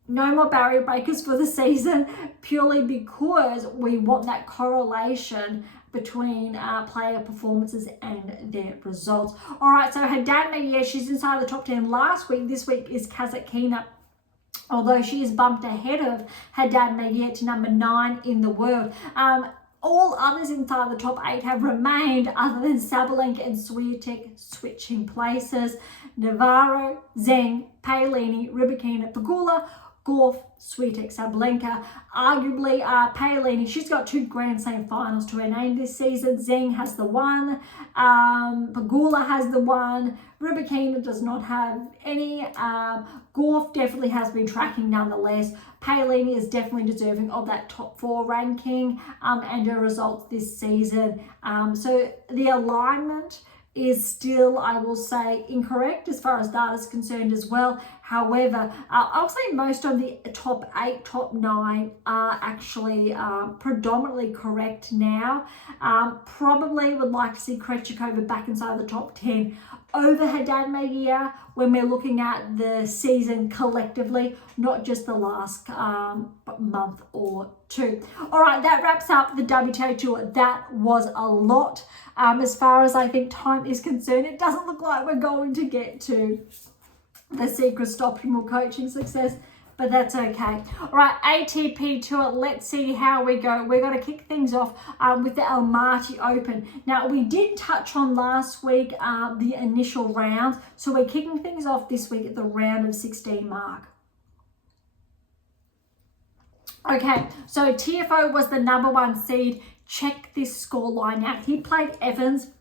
No more barrier breakers for the season, purely because we want that correlation between player performances and their results. All right, so Haddad Maguire, she's inside the top 10 last week. This week is Kazatkina, although she is bumped ahead of Haddad Maguire to number 9 in the world. All others inside the top 8 have remained, other than Sabalenka and Swiatek switching places. Navarro, Zheng, Paolini, Rybakina, Pegula, Gauff, Swiatek, Sabalenka. Arguably, Paolini, she's got 2 Grand Slam finals to her name this season. Zheng has the 1. Pegula has the 1. Rybakina does not have any. Gauff definitely has been tracking nonetheless. Paolini is definitely deserving of that top 4 ranking and her results this season. So the alignment is still, I will say, incorrect as far as data is concerned as well. However, I'll say most of the top 8, top 9 are actually predominantly correct now. Probably would like to see Krejcikova back inside the top 10 over Haddad Maguire when we're looking at the season collectively, not just the last month or two. All right, that wraps up the WTA Tour. That was a lot. As far as I think time is concerned, it doesn't look like we're going to get to the secrets to optimal coaching success, but that's okay. All right, ATP Tour, let's see how we go. We're going to kick things off with the Almaty Open. Now, we did touch on last week the initial rounds, so we're kicking things off this week at the round of 16 mark. Okay, so TFO was the number 1 seed. Check this scoreline out. He played Evans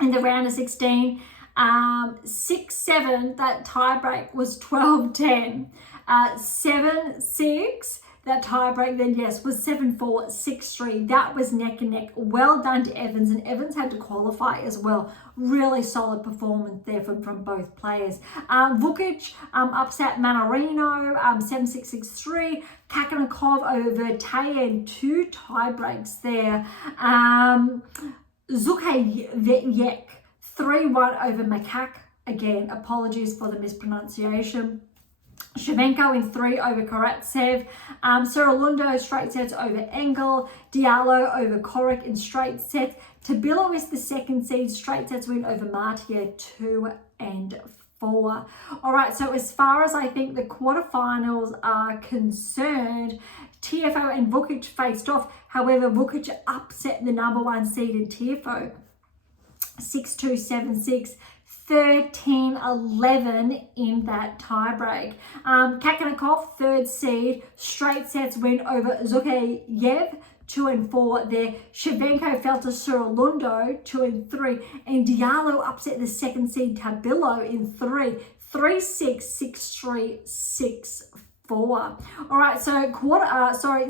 in the round of 16. 6-7, that tiebreak was 12-10. 7-6, that tiebreak then, yes, was 7-4, 6-3. That was neck and neck. Well done to Evans, and Evans had to qualify as well. Really solid performance there from both players. Vukic upset Manarino, 7-6, 6-3. Kakanakov over Tayen, 2 tiebreaks there. Zukayek 3-1 over Makak. Again, apologies for the mispronunciation. Shevchenko in 3 over Karatsev. Seralundo straight sets over Engel. Diallo over Korik in straight sets. Tabilo is the 2nd seed. Straight sets win over Martier 2 and 4. All right, so as far as I think the quarterfinals are concerned, TFO and Vukic faced off. However, Vukic upset the number 1 seed in TFO 6-2, 7-6. 13-11 in that tiebreak. Kakanakov, 3rd seed, straight sets win over Zukayev, 2 and 4 there. Shevchenko fell to Seralundo, 2 and 3, and Diallo upset the 2nd seed Tabilo in 3, 3-6, 6-3, 6-4. All right, so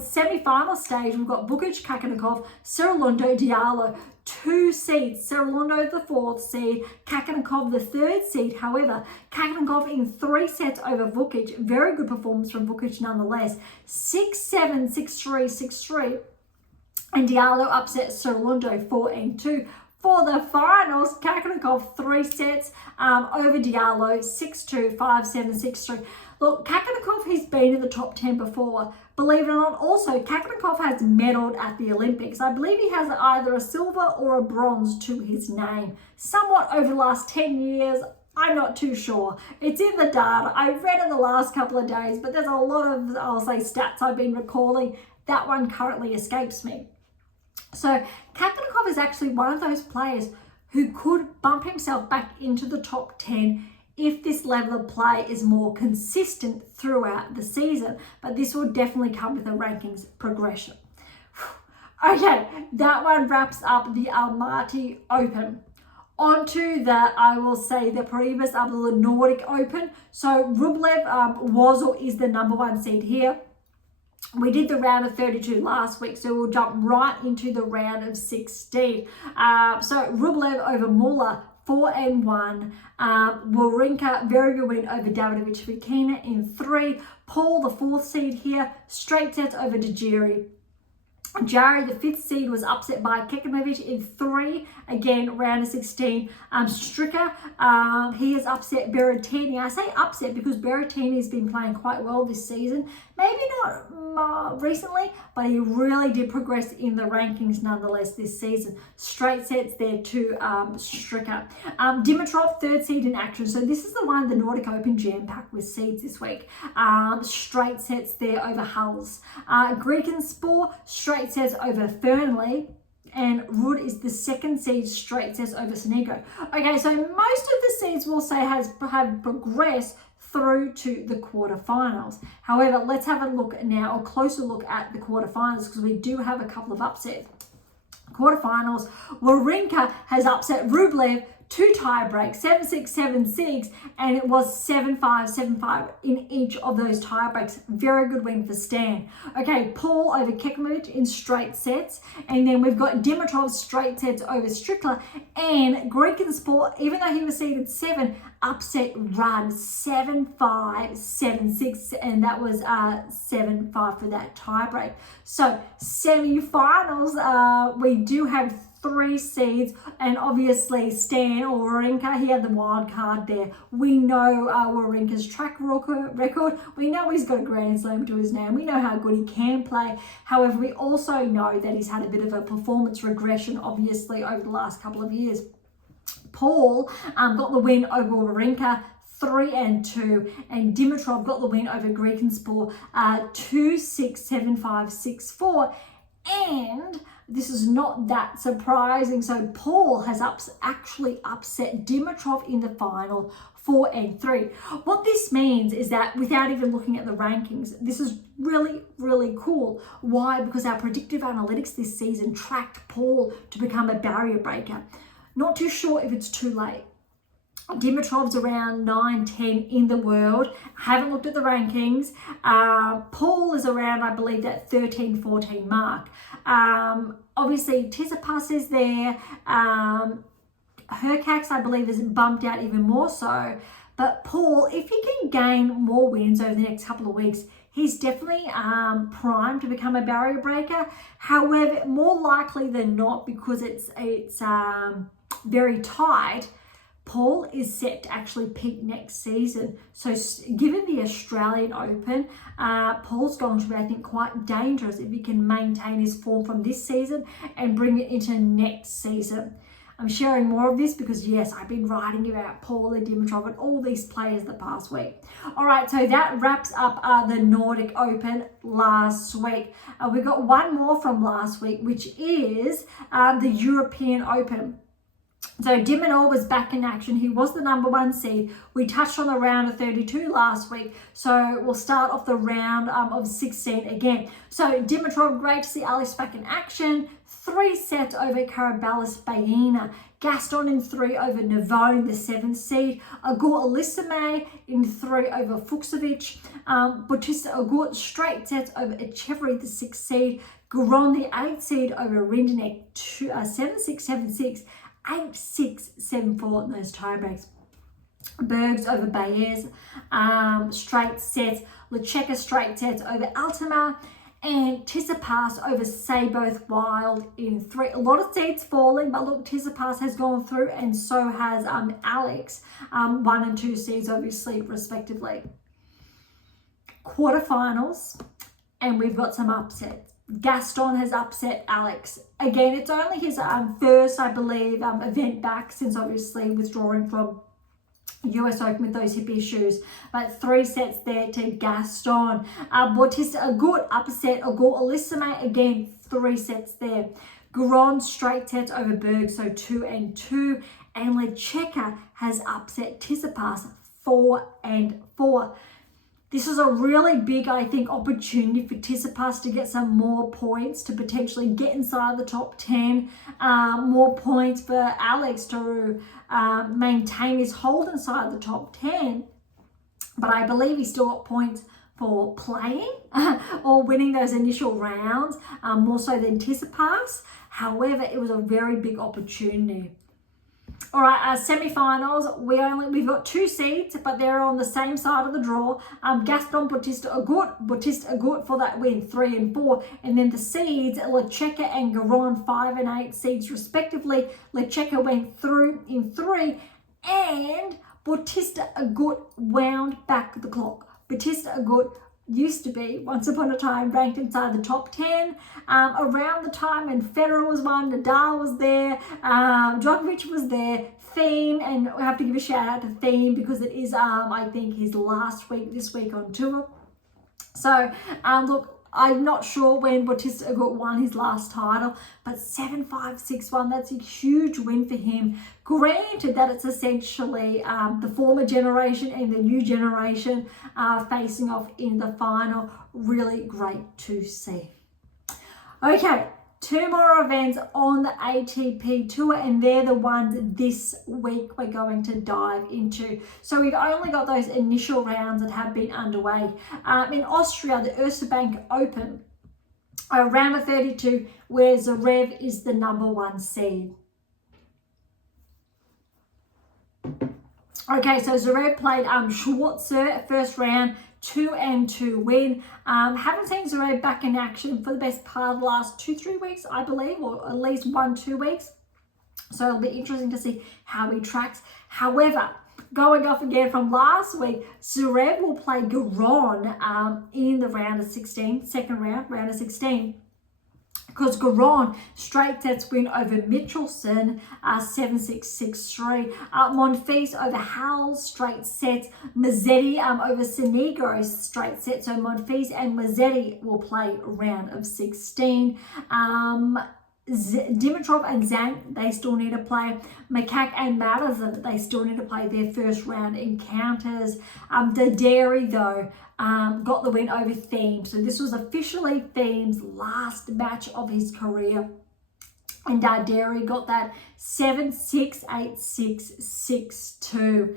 semi-final stage, we've got Vukic, Kakanakov, Seralundo, Diallo. 2 seeds, Seralundo the 4th seed, Kakanakov the 3rd seed. However, Kakanakov in 3 sets over Vukic. Very good performance from Vukic nonetheless. 6-7, 6-3, 6-3. And Diallo upset Seralundo 4 and 2. For the finals, Kakanakov 3 sets over Diallo 6-2, 5-7, 6-3. Look, Kakanakov, he's been in the top 10 before. Believe it or not, also, Kakanakov has medaled at the Olympics. I believe he has either a silver or a bronze to his name. Somewhat over the last 10 years, I'm not too sure. It's in the data. I read it the last couple of days, but there's a lot of, I'll say, stats I've been recalling. That one currently escapes me. So Kakanakov is actually one of those players who could bump himself back into the top 10 if this level of play is more consistent throughout the season. But this will definitely come with a rankings progression. Okay, that one wraps up the Almaty Open. Onto the, I will say, the previous of the Nordic Open. So Rublev was or is the number 1 seed here. We did the round of 32 last week, so we'll jump right into the round of 16. So Rublev over Muller, 4-1. Wawrinka, very good win over Davidovich Fokina in 3. Paul, the 4th seed here, straight sets over Djiri. Jari, the 5th seed, was upset by Kekmanovic in 3. Again, round of 16. Stricker, he has upset Berrettini. I say upset because Berrettini has been playing quite well this season. Maybe not recently, but he really did progress in the rankings nonetheless this season. Straight sets there to Stricker. Dimitrov, 3rd seed in action. So this is the one, the Nordic Open jam-packed with seeds this week. Straight sets there over Hulls. Grekenspor, straight sets over Fernley. And Rud is the 2nd seed, straight sets over Sonigo. Okay, so most of the seeds we'll say have progressed through to the quarterfinals. However, let's have a look now, a closer look at the quarterfinals, because we do have a couple of upsets. Quarterfinals, Wawrinka has upset Rublev, 2 tie breaks, 7-6, 7-6, and it was 7-5, 7-5 in each of those tie breaks. Very good win for Stan. Okay, Paul over Kekmanovic in straight sets, and then we've got Dimitrov straight sets over Strickler, and Grekenspor, even though he was seeded 7, upset Rudd 7-5, 7-6, and that was 7-5 for that tie break. So semi-finals, we do have 3 seeds, and obviously Stan or Wawrinka, he had the wild card there. We know Wawrinka's track record. We know he's got a Grand Slam to his name. We know how good he can play. However, we also know that he's had a bit of a performance regression, obviously, over the last couple of years. Paul got the win over Wawrinka, 3-2, and Dimitrov got the win over Grekenspor, 2-6, 7-5, 6-4, and this is not that surprising. So Paul has actually upset Dimitrov in the final, 4-3. What this means is that without even looking at the rankings, this is really, really cool. Why? Because our predictive analytics this season tracked Paul to become a barrier breaker. Not too sure if it's too late. Dimitrov's around 9-10 in the world. Haven't looked at the rankings. Paul is around, I believe, that 13-14 mark. Obviously, Tsitsipas is there. Hercax, I believe, is bumped out even more so. But Paul, if he can gain more wins over the next couple of weeks, he's definitely primed to become a barrier breaker. However, more likely than not, because it's very tight, Paul is set to actually peak next season. So given the Australian Open, Paul's going to be, I think, quite dangerous if he can maintain his form from this season and bring it into next season. I'm sharing more of this because, yes, I've been writing about Paul and Dimitrov and all these players the past week. All right, so that wraps up the Nordic Open last week. We got one more from last week, which is the European Open. So Dimonor was back in action. He was the number 1 seed. We touched on the round of 32 last week. So we'll start off the round of 16 again. So Dimitrov, great to see Alex back in action. 3 sets over Caraballis Baena. Gaston in 3 over Navone, the 7th seed. Agur Elisame in 3 over Fuchsovic. Bautista Agut, straight sets over Echeverry, the 6th seed. Guron, the 8th seed over Rindenek, 7-6, 7-6. 8-6, 7-4 in those tie breaks. Bergs over Baez, straight sets. Lecheka straight sets over Altamar. and Tsitsipas over Say Both Wild in 3. A lot of seeds falling, but look, Tsitsipas has gone through, and so has Alex, 1 and 2 seeds, obviously, respectively. Quarterfinals, and we've got some upsets. Gaston has upset Alex. Again, it's only his first, I believe, event back since obviously withdrawing from US Open with those hip issues, but 3 sets there to Gaston. Bautista, a good upset. Alyssime, again, 3 sets there. Garon, straight sets over Berge, so 2 and 2. And Lecheka has upset Tsitsipas, 4 and 4. This is a really big, I think, opportunity for Tsitsipas to get some more points, to potentially get inside the top 10. More points for Alex to maintain his hold inside the top 10. But I believe he's still got points for playing or winning those initial rounds, more so than Tsitsipas. However, it was a very big opportunity. All right, semi-finals, we've got 2 seeds, but they're on the same side of the draw. Gaston, Bautista Agut for that win, 3 and 4. And then the seeds, Lecheka and Garon, 5 and 8 seeds respectively. Lecheka went through in 3, and Bautista Agut wound back the clock. Bautista Agut used to be, once upon a time, ranked inside the top 10. Around the time when Federer was one, Nadal was there, Djokovic was there, Thiem, and we have to give a shout out to Thiem because it is, I think, his last week, this week on tour. So, look, I'm not sure when Bautista Agut won his last title, but 7-5, 6-1, that's a huge win for him. Granted that it's essentially the former generation and the new generation facing off in the final. Really great to see. Okay, 2 more events on the ATP Tour, and they're the ones this week we're going to dive into. So we've only got those initial rounds that have been underway. In Austria, the Erste Bank Open, round of 32, where Zverev is the #1 seed. Okay, so Zverev played Schwarzer first round, 2 and 2 win. Haven't seen Zverev back in action for the best part of the last 2-3 weeks, I believe, or at least 1-2 weeks. So it'll be interesting to see how he tracks. However, going off again from last week, Zverev will play Garon in the round of 16, second round of 16. Because Garon straight sets win over Michelson, 7-6, 6-3. Monfils over Howells, straight sets. Mazzetti over Sinigro, straight sets. So Monfils and Mazzetti will play round of 16. Dimitrov and Zhang, they still need to play. Makak and Madison, they still need to play their first round encounters. Dairy, though, got the win over Thiem. So this was officially Thiem's last match of his career. And Dairy got that 7-6, 8-6, 6-2.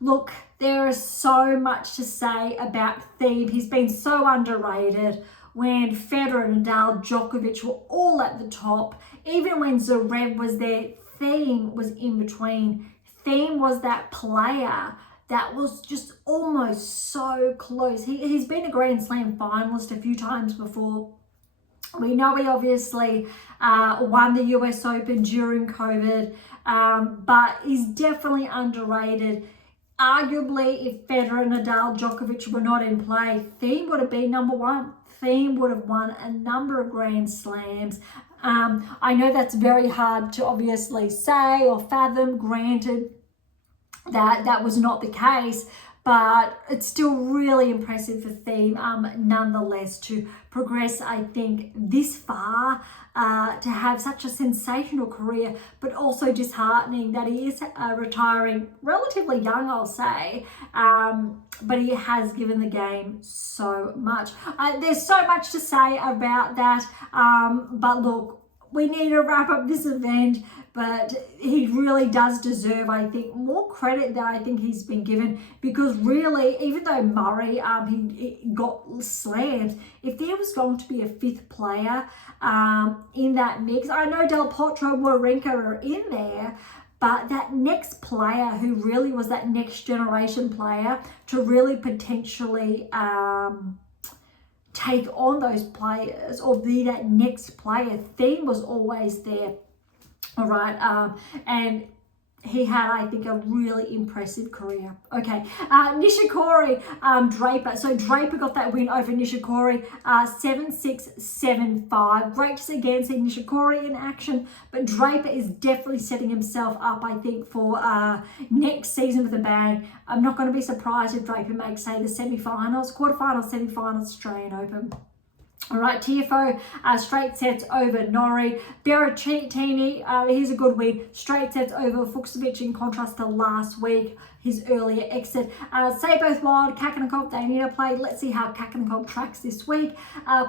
Look, there is so much to say about Thiem. He's been so underrated. When Federer, Nadal, Djokovic were all at the top, even when Zverev was there, Thiem was in between. Thiem was that player that was just almost so close. He's been a Grand Slam finalist a few times before. We know he obviously won the US Open during COVID, but he's definitely underrated. Arguably, if Federer, Nadal, Djokovic were not in play, Thiem would have been #1. Thiem would have won a number of Grand Slams. I know that's very hard to obviously say or fathom, granted that was not the case, but it's still really impressive for Thiem nonetheless to progress, I think, this far, to have such a sensational career, but also disheartening that he is retiring relatively young, I'll say, but he has given the game so much. There's so much to say about that, but look, we need to wrap up this event, but he really does deserve, I think, more credit than I think he's been given, because really, even though Murray he got slams, if there was going to be a 5th player in that mix, I know Del Potro and Wawrinka are in there, but that next player who really was that next generation player to really potentially take on those players or be that next player. Theme was always there. All right, and he had, I think, a really impressive career. Okay, Nishikori, Draper. So Draper got that win over Nishikori, 7-6, 7-5. Great to again see Nishikori in action, but Draper is definitely setting himself up, I think, for next season with a bang. I'm not going to be surprised if Draper makes, say, the semi-finals, quarterfinals, semi-finals, Australian Open. All right, TFO, straight sets over Nori. Berrettini, here's a good win. Straight sets over Fuchsovich in contrast to last week, his earlier exit. Say both wild, Kakanakov, they need to play. Let's see how Kakanakov tracks this week.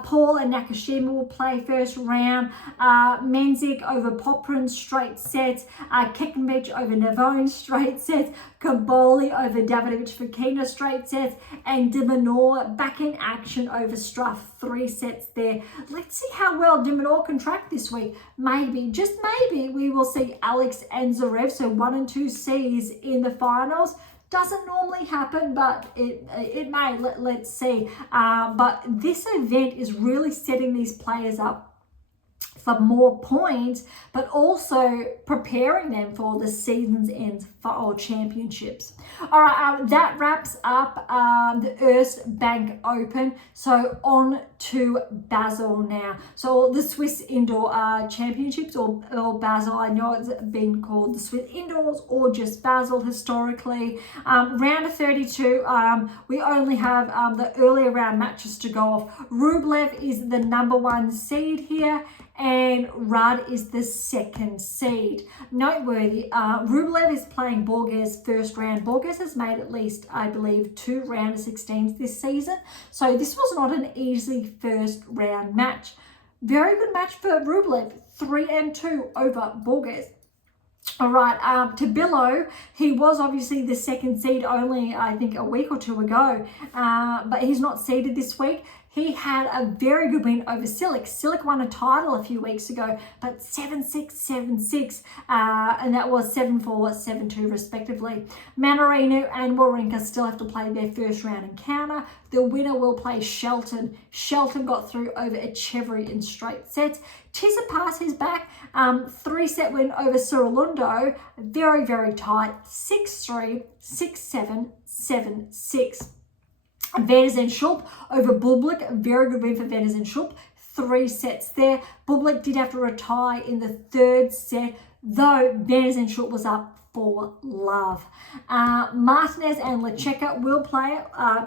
Paul and Nakashima will play first round. Menzik over Poprin, straight sets. Kekenbich over Navone, straight sets. Kaboli over Davidovich Fokina, straight sets. And Dimanor back in action over Struff, 3 sets there. Let's see how well Dimanor can track this week. Maybe, just maybe, we will see Alex and Zverev, so 1 and 2 Cs in the finals. Doesn't normally happen, but it may. Let's see. But this event is really setting these players up for more points, but also preparing them for the season's end for championships. All right, that wraps up the Erste Bank Open. So on to Basel now. So the Swiss Indoor Championships, or Basel, I know it's been called the Swiss Indoors or just Basel historically. Round of 32, we only have the earlier round matches to go off. Rublev is the #1 seed here, and Rudd is the 2nd seed. Noteworthy, Rublev is playing Borges first round. Borges has made at least, I believe, 2 round of 16s this season. So this was not an easy first round match. Very good match for Rublev, 3-2 over Borges. All right, Tabilo, he was obviously the 2nd seed only, I think, a week or 2 ago, but he's not seeded this week. He had a very good win over Silic. Silic won a title a few weeks ago, but 7-6, 7-6, and that was 7-4, 7-2 respectively. Manarino and Wawrinka still have to play their first round encounter. The winner will play Shelton. Shelton got through over Echeverry in straight sets. Tsitsipas is back, 3-set win over Surilundo. Very, very tight, 6-3, 6-7, 7-6. Veters and Schulp over Bublik, a very good win for Veters and Schulp, 3 sets there. Bublik did have to retire in the 3rd set, though Veters and Schulp was up for love. Martinez and Lecheka will play.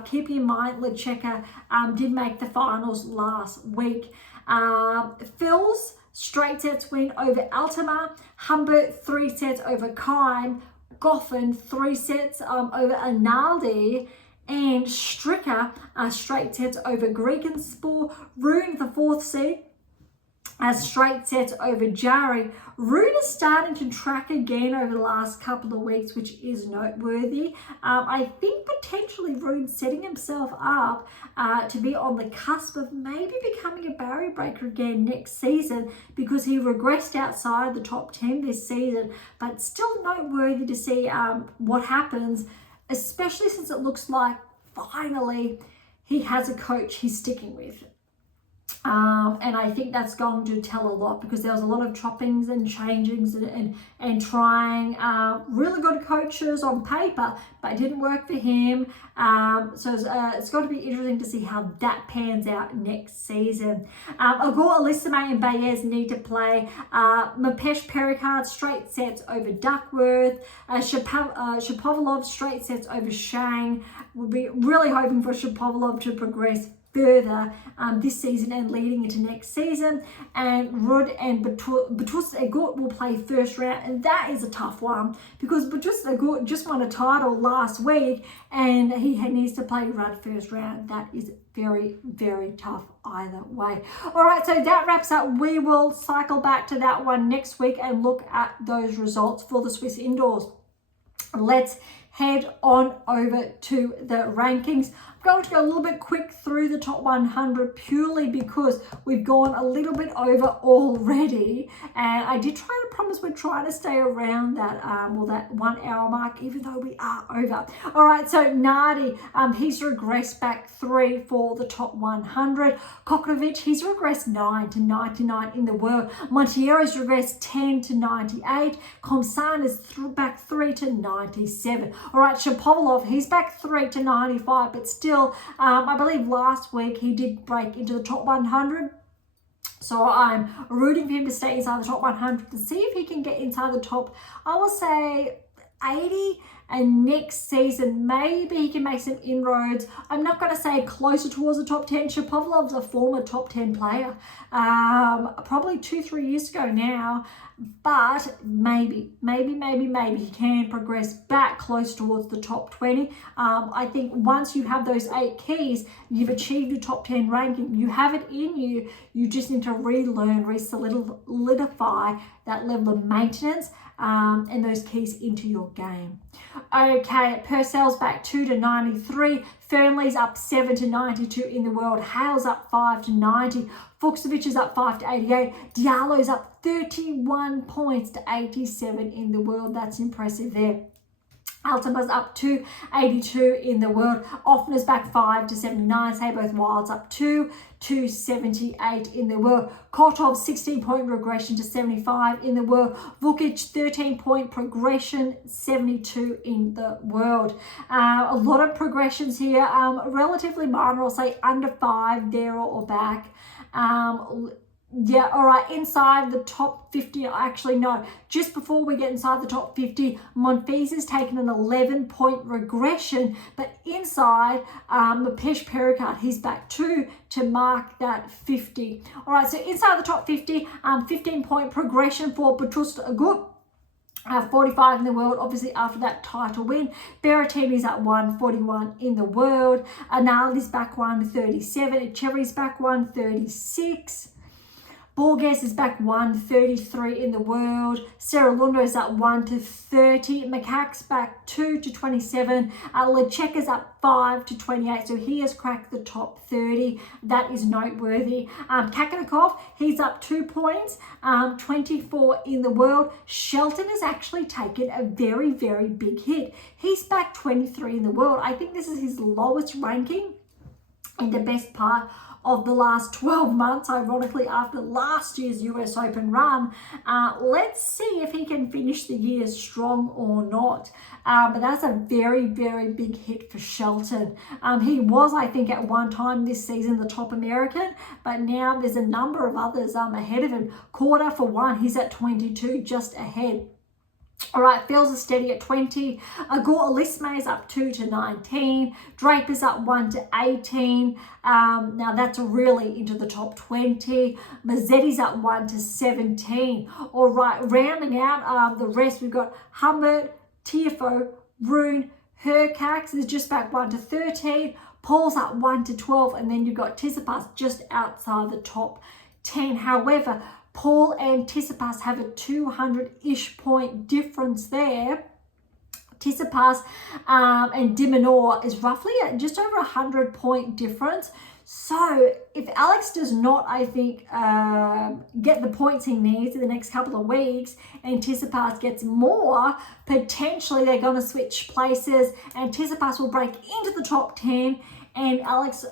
Keep in mind, Lecheka did make the finals last week. Phil's straight sets win over Altama. Humbert, 3 sets over Kime. Goffin, 3 sets over Analdi. And Stricker, straight sets over Gregenspor. Rune, the 4th seed, straight sets over Jari. Rune is starting to track again over the last couple of weeks, which is noteworthy. I think potentially Rune setting himself up to be on the cusp of maybe becoming a barrier breaker again next season, because he regressed outside the top 10 this season, but still noteworthy to see what happens, especially since it looks like finally he has a coach he's sticking with. And I think that's going to tell a lot, because there was a lot of choppings and changings and trying really good coaches on paper, but it didn't work for him. So it's going to be interesting to see how that pans out next season. Agor, Elisame and Baez need to play. Mapesh Pericard straight sets over Duckworth. Shapovalov straight sets over Shang. We'll be really hoping for Shapovalov to progress further this season and leading into next season. And Rud and Batus Agut will play first round, and that is a tough one, because Batus Agut just won a title last week and he needs to play Rud first round. That is very, very tough either way. All right, so that wraps up. We will cycle back to that one next week and look at those results for the Swiss Indoors. Let's head on over to the rankings. I'm going to go a little bit quick through the top 100 purely because we've gone a little bit over already, and I did try to promise we're trying to stay around that that 1 hour mark, even though we are over. All right, so Nardi, he's regressed back 3 for the top 100. Kokovic, he's regressed 9 to 99 in the world. Montiero's regressed 10 to 98. Komsan is back 3 to 97. All right, Shapovalov, he's back 3 to 95, but still, I believe last week he did break into the top 100. So I'm rooting for him to stay inside the top 100 to see if he can get inside the top, I will say 80. And next season, maybe he can make some inroads. I'm not going to say closer towards the top 10. Shapovalov's a former top 10 player, probably 2-3 years ago now. But maybe he can progress back close towards the top 20. I think once you have those 8 keys, you've achieved your top 10 ranking. You have it in you. You just need to relearn, solidify that level of maintenance and those keys into your game. Okay, Purcell's back 2 to 93. Fernley's up 7 to 92 in the world. Hale's up 5 to 90. Fuchsovich is up 5 to 88. Diallo's up 31 points to 87 in the world. That's impressive there. Altima's up to 82 in the world. Offner's back 5 to 79. Say both Wilds up 2 to 78 in the world. Kotov 16-point regression to 75 in the world. Vukic 13-point progression, 72 in the world. A lot of progressions here. Relatively minor, I'll say under 5 there or back. Yeah, all right, inside the top 50, actually, no, just before we get inside the top 50, Monfils has taken an 11-point regression, but inside, Mapesh Pericard, he's back 2 to mark that 50. All right, so inside the top 50, 15-point progression for Bautista Agut. 45 in the world, obviously after that title win. Berrettini's at 141 in the world. Anali's back 137. Echeverry's back 136. Borges is back 133 in the world. Serralundo is at 1 to 30. Makak's back 2 to 27. Lecheka's up 5 to 28. So he has cracked the top 30. That is noteworthy. Kakanakov, he's up 2 points. 24 in the world. Shelton has actually taken a very, very big hit. He's back 23 in the world. I think this is his lowest ranking in the best part of the last 12 months, ironically, after last year's US Open run. Let's see if he can finish the year strong or not. But that's a very, very big hit for Shelton. He was, I think, at one time this season, the top American, but now there's a number of others ahead of him. Korda, for one, he's at 22, just ahead. All right, Phil's is steady at 20. Agor Olisme is up 2 to 19. Draper's up 1 to 18. Now that's really into the top 20. Mazzetti's up 1 to 17. All right, rounding out the rest, we've got Humbert, Tiafoe, Rune, Hercax is just back 1 to 13. Paul's up 1 to 12. And then you've got Tsitsipas just outside the top 10. However, Paul and Tsitsipas have a 200-ish point difference there. Tsitsipas and de Minaur is roughly at just over 100-point difference. So if Alex does not, I think, get the points he needs in the next couple of weeks, and Tsitsipas gets more, potentially they're going to switch places, and Tsitsipas will break into the top 10, and Alex,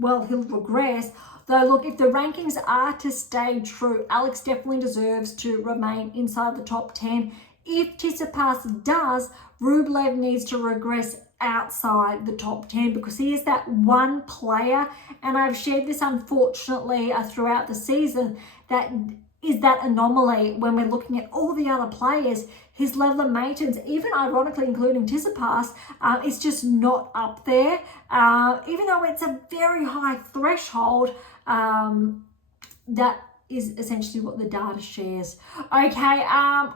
well, he'll regress. Though, look, if the rankings are to stay true, Alex definitely deserves to remain inside the top 10. If Tsitsipas does, Rublev needs to regress outside the top 10 because he is that one player, and I've shared this unfortunately throughout the season, that is that anomaly when we're looking at all the other players. His level of maintenance, even ironically including Tsitsipas, is just not up there. Even though it's a very high threshold, that is essentially what the data shares. Okay,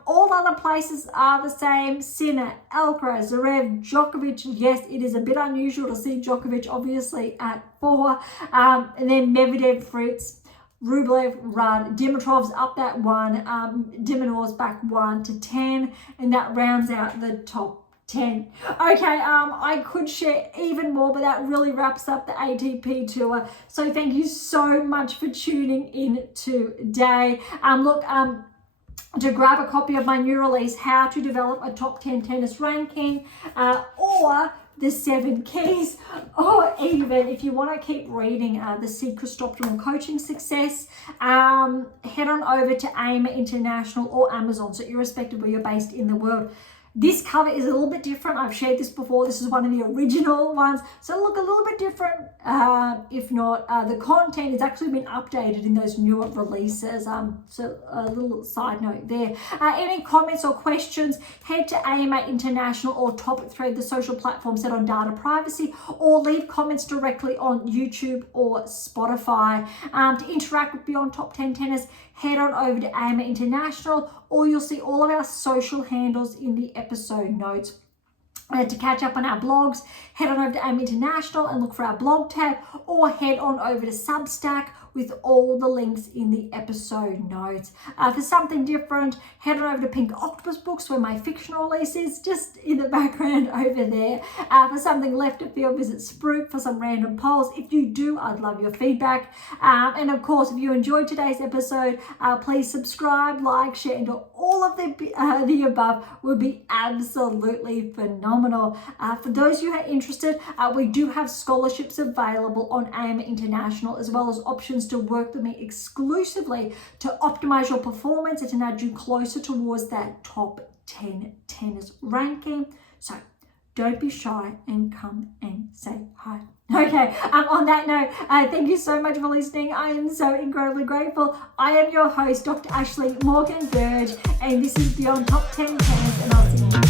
all other places are the same. Sinner, Alcaraz, Zverev, Djokovic. Yes, it is a bit unusual to see Djokovic obviously at 4. And then Medvedev, Fritz, Rublev, Rudd, Dimitrov's up that 1, de Minaur's back 1 to 10, and that rounds out the top 10. Okay, I could share even more, but that really wraps up the ATP tour. So thank you so much for tuning in today. To grab a copy of my new release, How to Develop a Top 10 Tennis Ranking, or the 7 Keys, or even if you want to keep reading The Secrets to Optimal Coaching Success, head on over to AM8 International or Amazon, so irrespective of where you're based in the world. This cover is a little bit different. I've shared this before. This is one of the original ones. So look a little bit different. If not, the content has actually been updated in those newer releases. So a little side note there. Any comments or questions, head to AM8 International or Topic Thread, the social platform set on data privacy, or leave comments directly on YouTube or Spotify. To interact with Beyond Top 10 Tennis, head on over to AM8 International, or you'll see all of our social handles in the episode notes. To catch up on our blogs, head on over to AM8 International and look for our blog tab, or head on over to Substack with all the links in the episode notes. For something different, head on over to Pink Octopus Books, where my fiction release is just in the background over there. For something left of field, visit Spruik for some random polls. If you do, I'd love your feedback. And of course, if you enjoyed today's episode, please subscribe, like, share, and all of the above would be absolutely phenomenal. For those of you who are interested, we do have scholarships available on AM8 International, as well as options to work with me exclusively to optimize your performance and to nudge you closer towards that top 10 tennis ranking. So don't be shy and come and say hi. Okay, on that note, thank you so much for listening. I am so incredibly grateful. I am your host, Dr. Ashley Morgan Berge, and this is Beyond Top 10 Tennis, and I'll see you